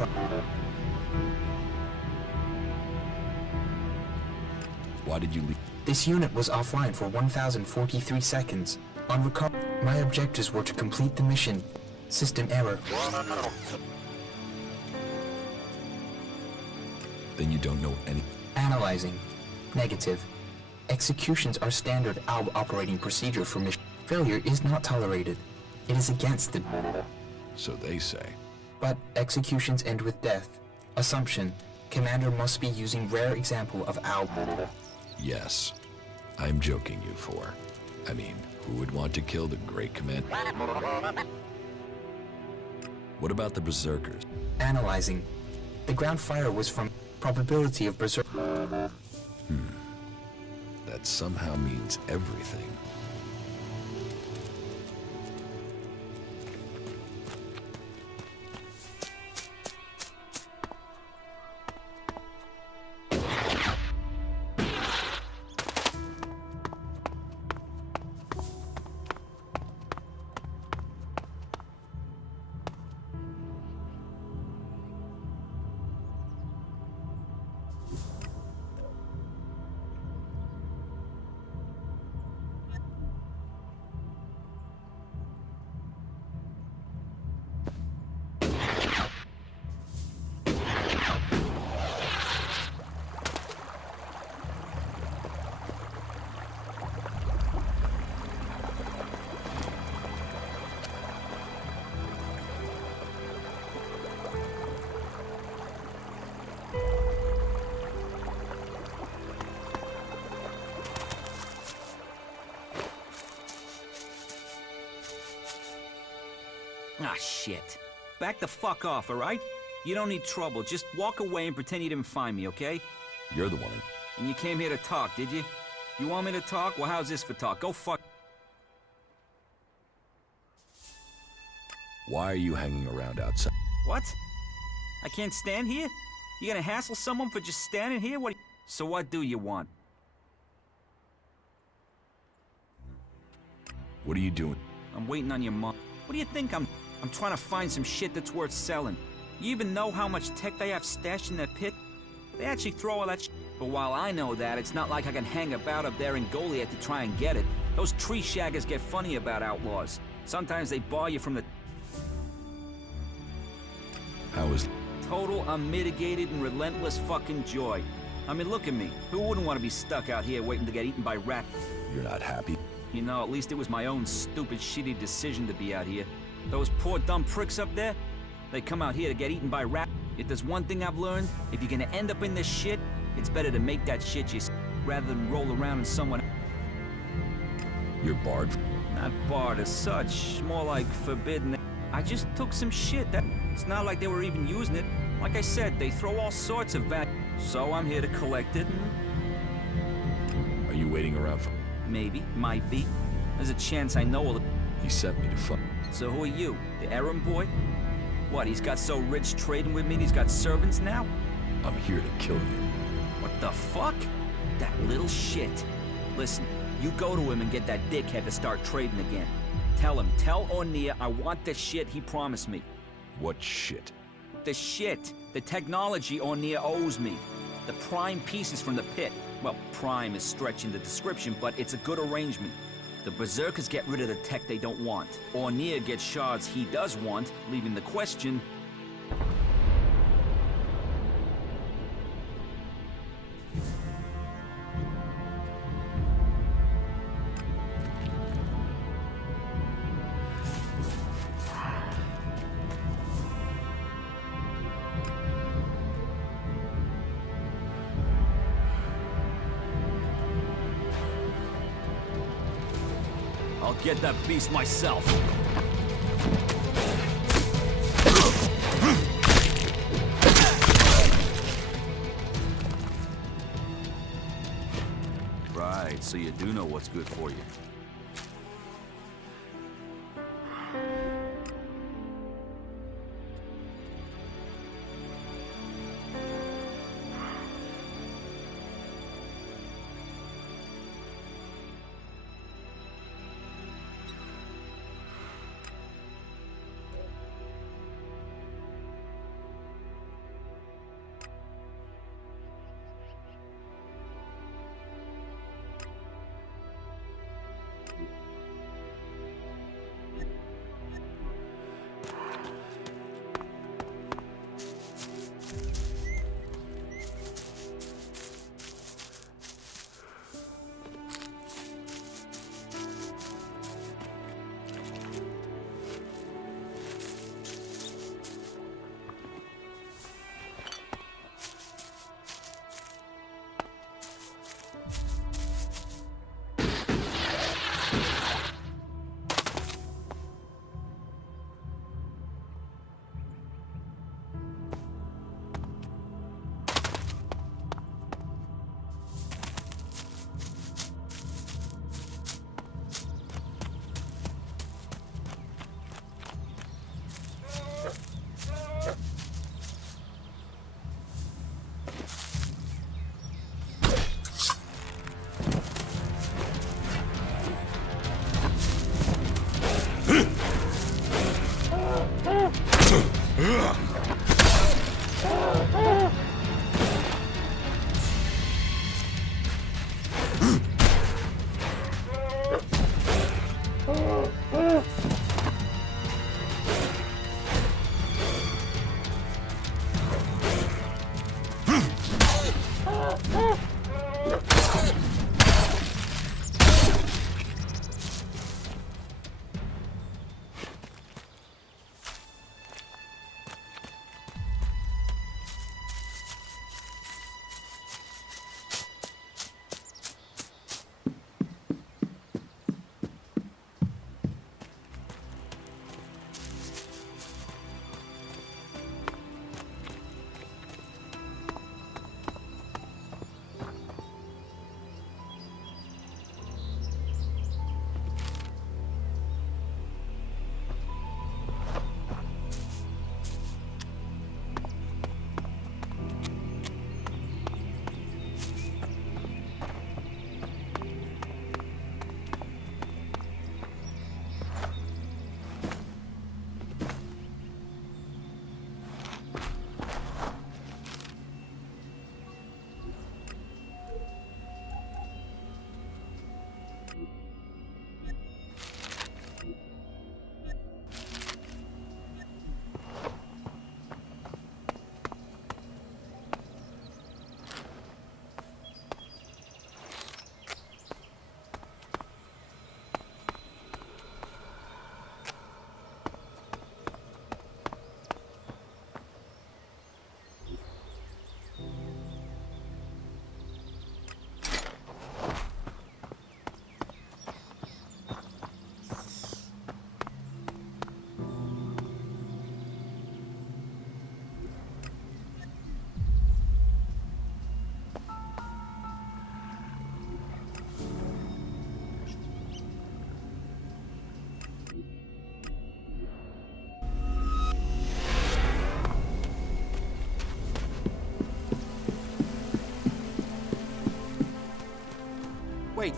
Why did you leave? This unit was offline for 1,043 seconds. On recovery, my objectives were to complete the mission. System error. Then you don't know any. Analyzing. Negative. Executions are standard ALB operating procedure for mission. Failure is not tolerated. It is against the... So they say. But executions end with death. Assumption. Commander must be using rare example of ALB. Yes. I'm joking you for. I mean, who would want to kill the great commander? What about the Berserkers? Analyzing. The ground fire was from probability of berserk. That somehow means everything. Ah, shit. Back the fuck off, alright? You don't need trouble. Just walk away and pretend you didn't find me, okay? You're the one. And you came here to talk, did you? You want me to talk? Well, how's this for talk? Go fuck... Why are you hanging around outside? What? I can't stand here? You gonna hassle someone for just standing here? What? So what do you want? What are you doing? I'm waiting on your mom. What do you think I'm trying to find some shit that's worth selling. You even know how much tech they have stashed in that pit? They actually throw all that shit. But while I know that, it's not like I can hang about up there in Goliath to try and get it. Those tree shaggers get funny about outlaws. Sometimes they bar you from the... How is... Total, unmitigated, and relentless fucking joy. I mean, look at me. Who wouldn't want to be stuck out here waiting to get eaten by rats? You're not happy? You know, at least it was my own stupid, shitty decision to be out here. Those poor dumb pricks up there, they come out here to get eaten by rats. If there's one thing I've learned, if you're gonna end up in this shit, it's better to make that shit yourself rather than roll around in someone. You're barred? Not barred as such, more like forbidden. I just took some shit. It's not like they were even using it. Like I said, they throw all sorts of value. So I'm here to collect it. Are you waiting around for... Maybe, might be. There's a chance I know a... He sent me to fuck. So who are you? The errand boy? What, he's got so rich trading with me he's got servants now? I'm here to kill you. What the fuck? That little shit. Listen, you go to him and get that dickhead to start trading again. Tell Ornia I want the shit he promised me. What shit? The shit. The technology Ornia owes me. The prime pieces from the pit. Well, prime is stretching the description, but it's a good arrangement. The Berserkers get rid of the tech they don't want. Ornir gets shards he does want, leaving the question... I'll get that beast myself. Right, so you do know what's good for you.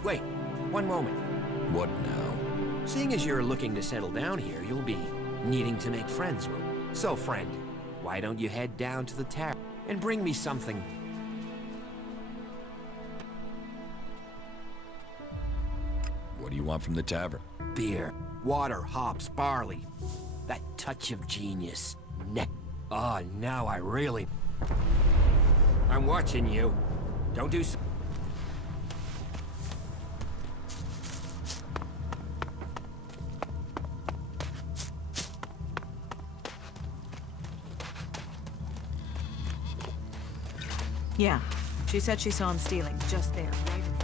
Wait. One moment. What now? Seeing as you're looking to settle down here, you'll be needing to make friends with. So, friend, why don't you head down to the tower and bring me something? What do you want from the tavern? Beer, water, hops, barley. That touch of genius. Oh, now I really... I'm watching you. Don't do... Yeah. She said she saw him stealing, just there, right in front.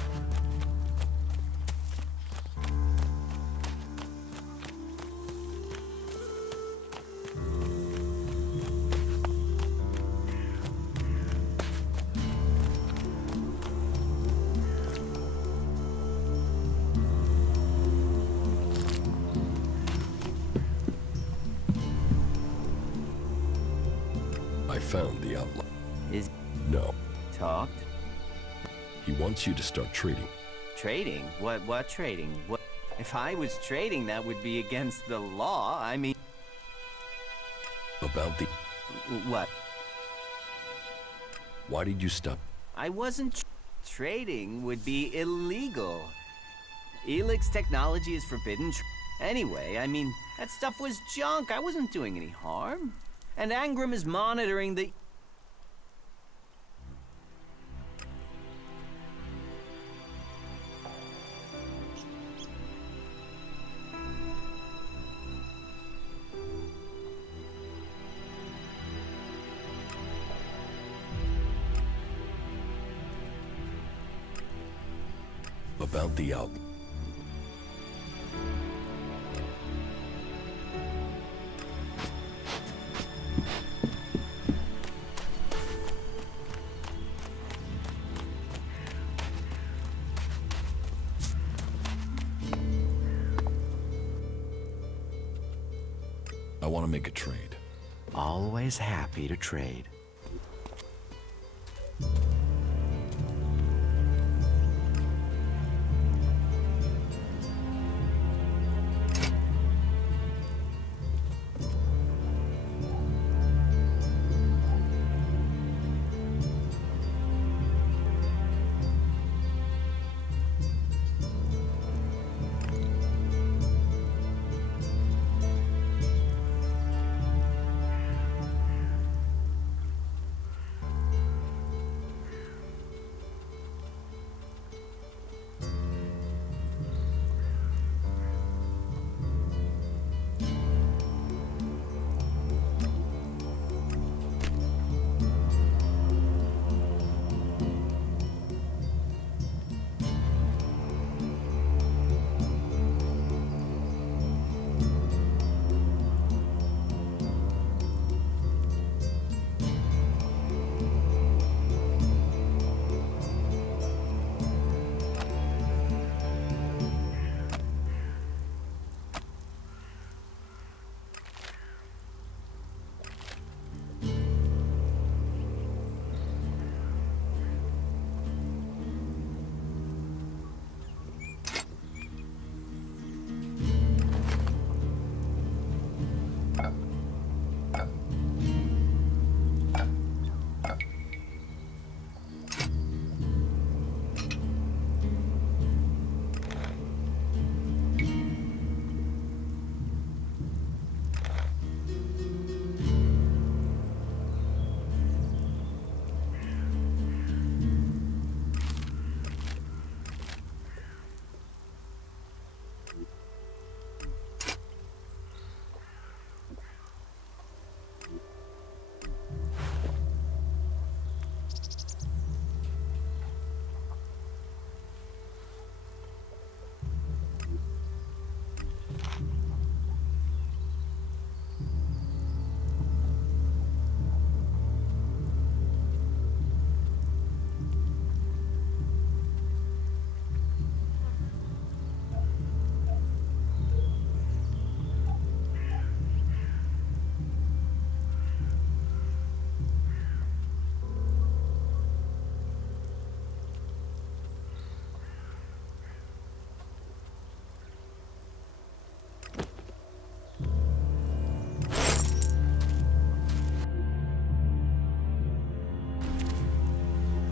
I found the outlaw. Is... No. Talked? He wants you to start trading. Trading? What trading? What? If I was trading, that would be against the law. I mean... About the... What? Why did you stop? I wasn't... Trading would be illegal. ELEX technology is forbidden. Anyway, I mean, that stuff was junk. I wasn't doing any harm. And Angram is monitoring the... About the outlaw. I want to make a trade. Always happy to trade.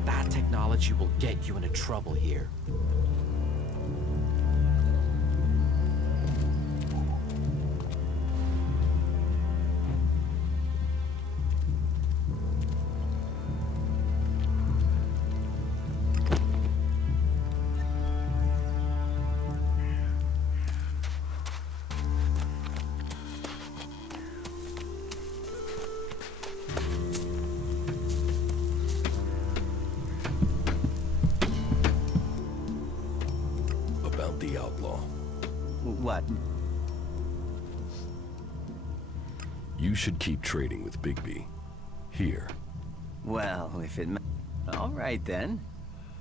That technology will get you into trouble here. the outlaw. What? You should keep trading with Bigby. Here. Well, if it... All right, then.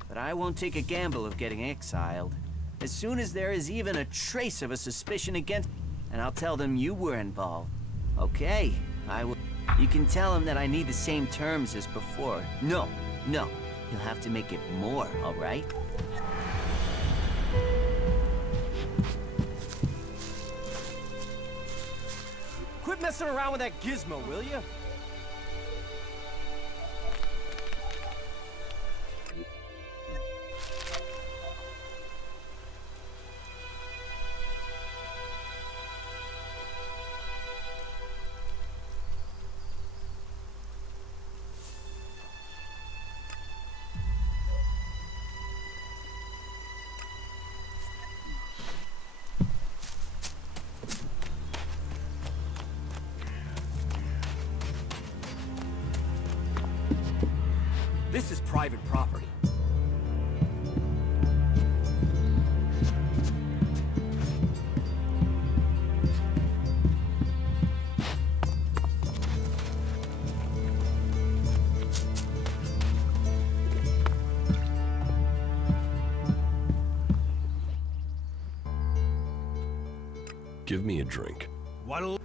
But I won't take a gamble of getting exiled. As soon as there is even a trace of a suspicion against... And I'll tell them you were involved. Okay, I will... You can tell him that I need the same terms as before. No. You'll have to make it more, all right? Quit messing around with that gizmo, will you? This is private property. Give me a drink. What'll...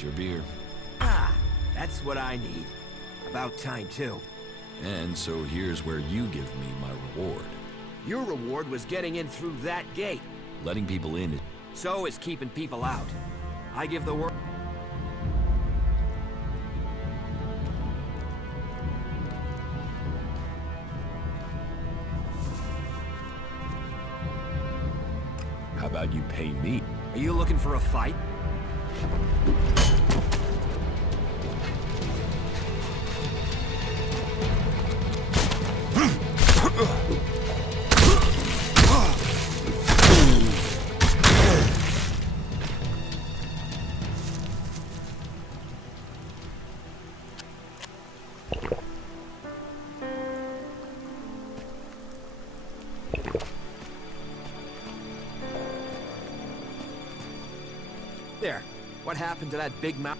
Your beer. Ah, that's what I need. About time, too. And so here's where you give me my reward. Your reward was getting in through that gate. Letting people in. So is keeping people out. I give the word. How about you pay me? Are you looking for a fight? There. What happened to that big mouth?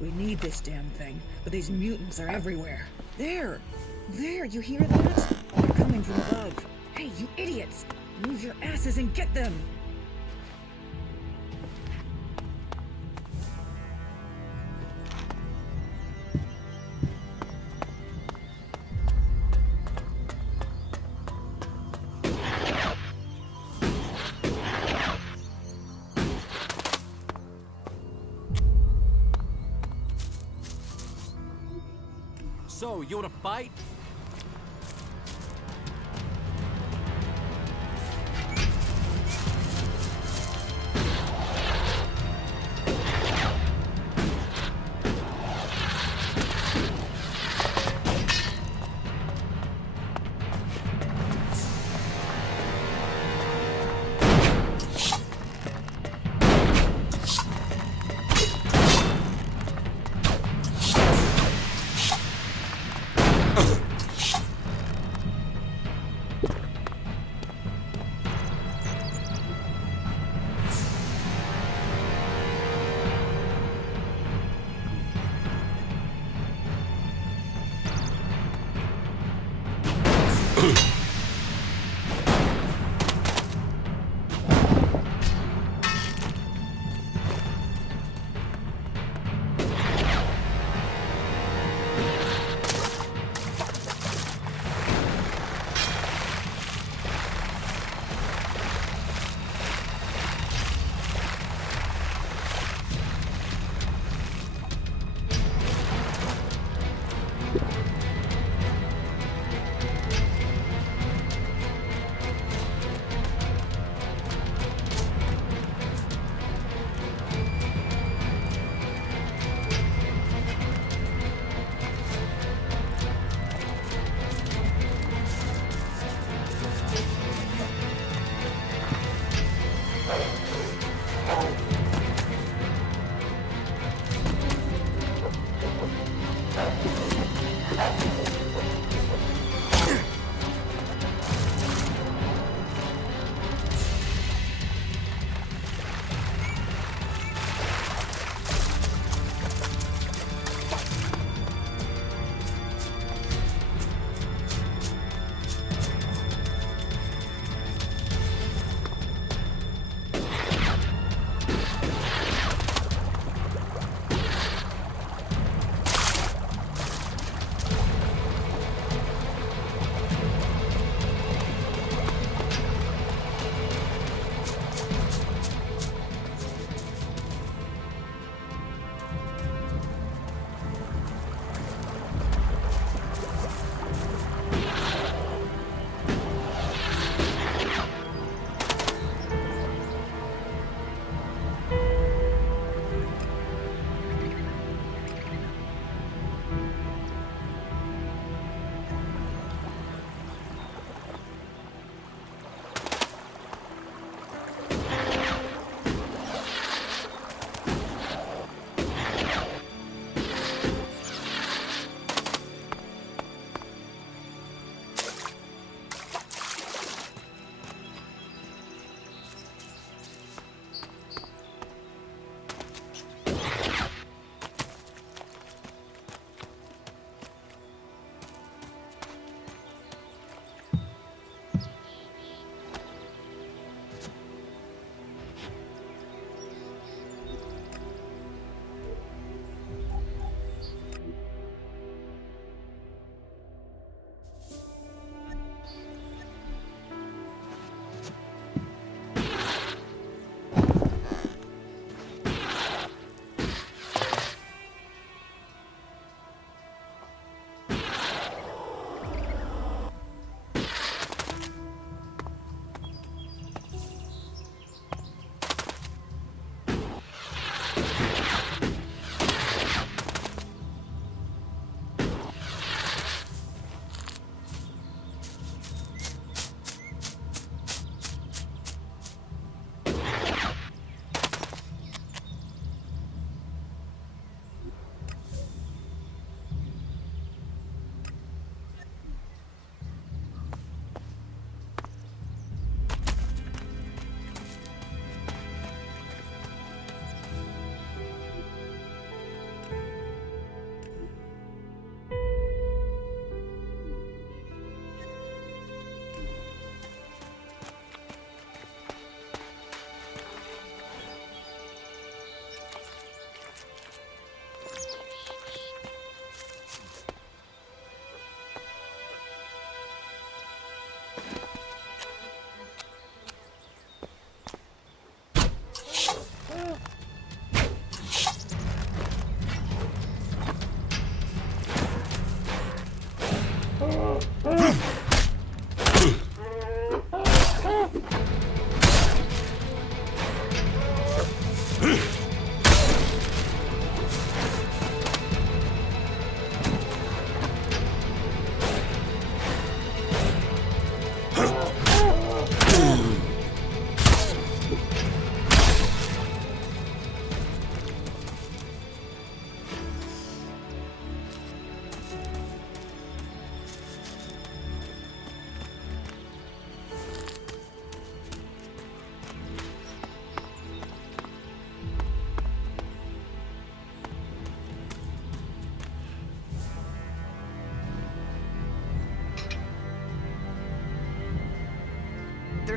We need this damn thing, but these mutants are everywhere. There! There, you hear that? They're coming from above. Hey, you idiots! Move your asses and get them! So, you wanna fight?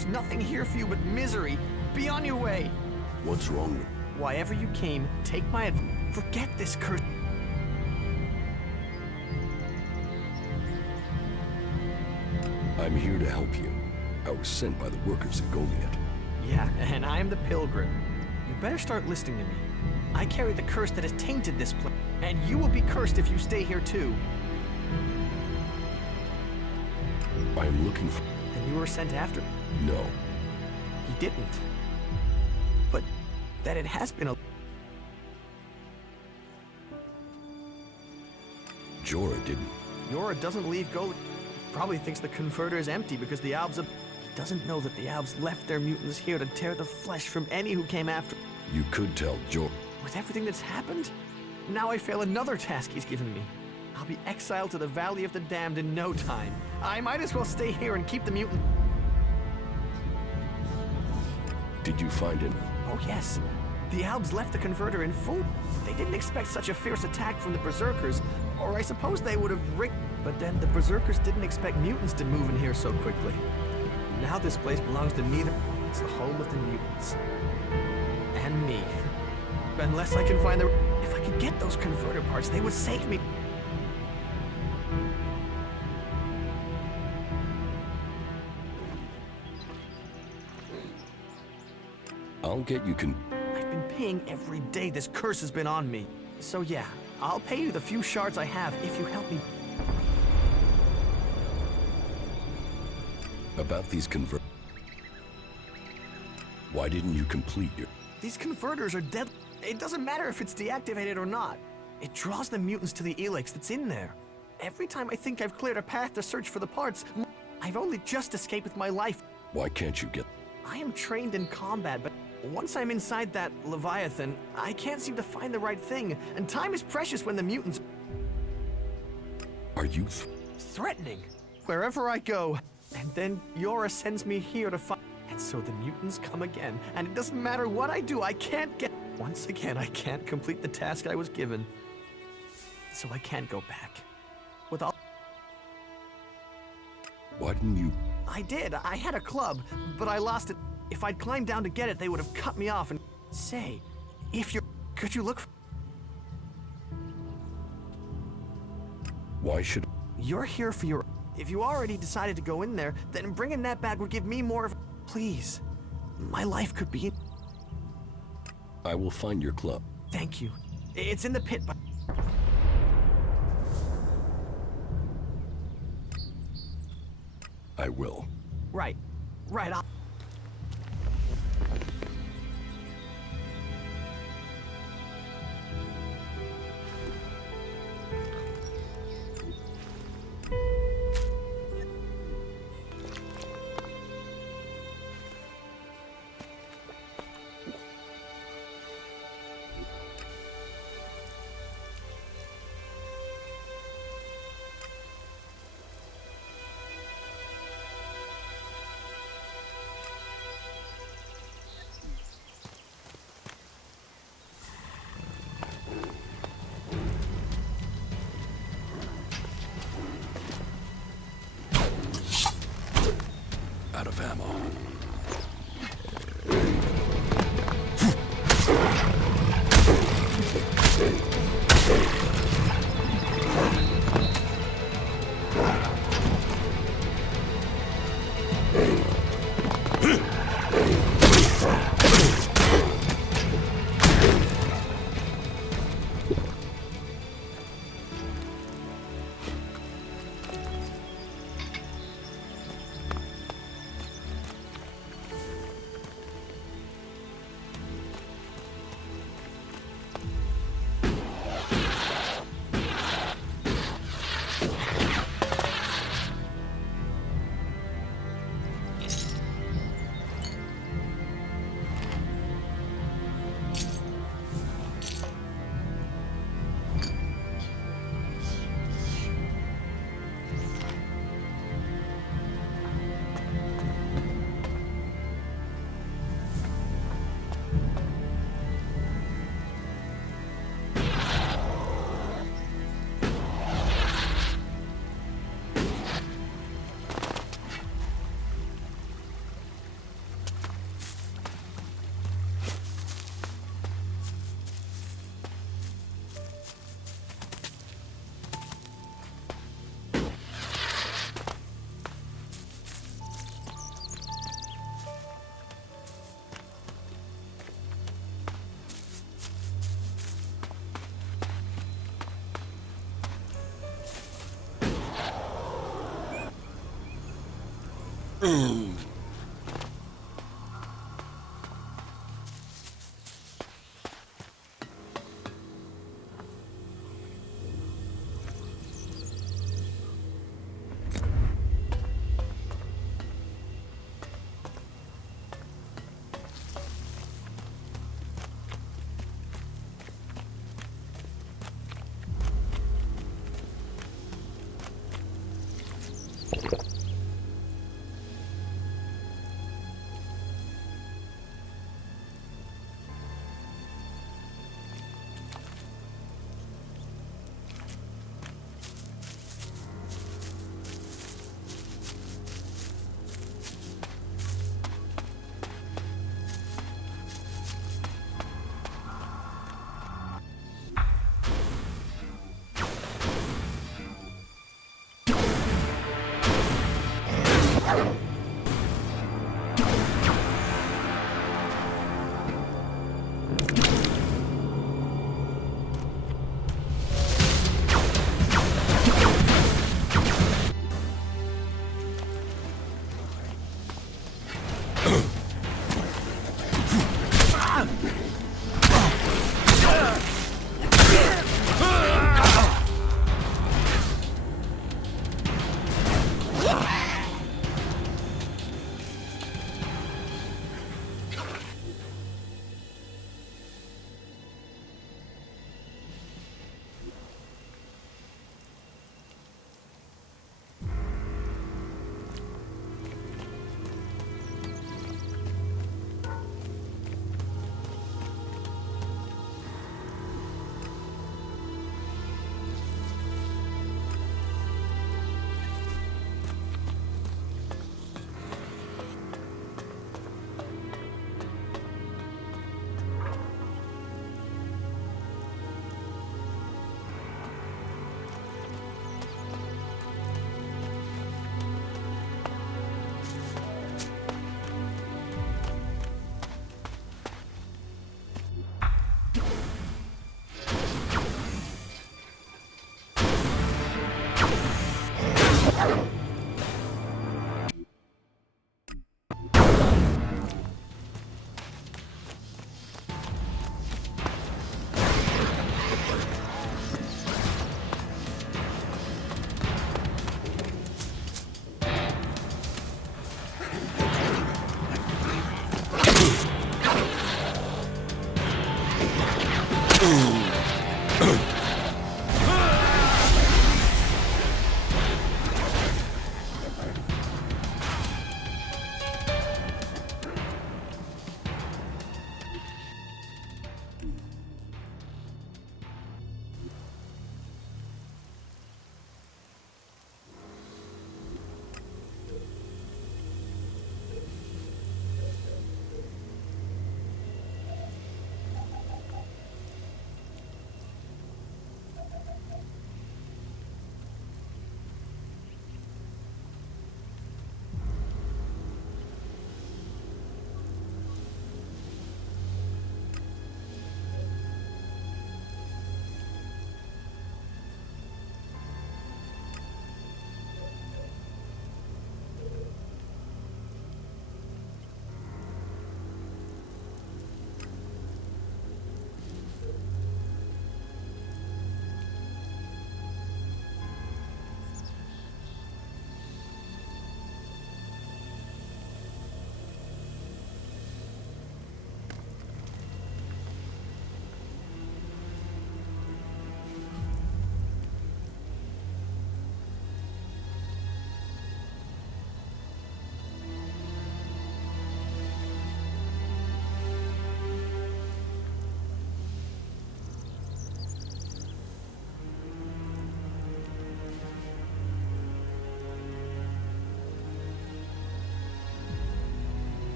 There's nothing here for you but misery. Be on your way. What's wrong with... Why ever you came, take my advice. Forget this curse. I'm here to help you. I was sent by the workers at Goliath. Yeah, and I am the Pilgrim. You better start listening to me. I carry the curse that has tainted this place, and you will be cursed if you stay here too. I am looking for... Then you were sent after? No. He didn't. But that it has been a... Jorah didn't. Jorah doesn't leave Goliath. Probably thinks the converter is empty because the Albs... He doesn't know that the Albs left their mutants here to tear the flesh from any who came after. You could tell Jorah. With everything that's happened, now I fail another task he's given me. I'll be exiled to the Valley of the Damned in no time. I might as well stay here and keep the mutant... Did you find it? Oh yes. The Albs left the converter in full. They didn't expect such a fierce attack from the Berserkers, or I suppose they would have rigged... But then the Berserkers didn't expect mutants to move in here so quickly. Now this place belongs to neither. It's the home of the mutants. And me. Unless I can find the... If I could get those converter parts, they would save me. I'll get you I've been paying every day this curse has been on me. So yeah, I'll pay you the few shards I have if you help me. About these convert... Why didn't you complete your... These converters are dead. It doesn't matter if it's deactivated or not. It draws the mutants to the ELEX that's in there. Every time I think I've cleared a path to search for the parts, I've only just escaped with my life. Why can't you get... I am trained in combat, but once I'm inside that Leviathan, I can't seem to find the right thing, and time is precious when the mutants... Are you threatening? Wherever I go, and then Jorah sends me here to fight. And so the mutants come again, and it doesn't matter what I do, I can't get... Once again, I can't complete the task I was given. So I can't go back. With all... Why didn't you... I did. I had a club, but I lost it. If I'd climbed down to get it, they would have cut me off and... Say, if you're... Could you look... Why should... You're here for your... If you already decided to go in there, then bringing that back would give me more of... Please. My life could be... I will find your club. Thank you. It's in the pit, but... I will. Right. Right, I'll... Out of ammo.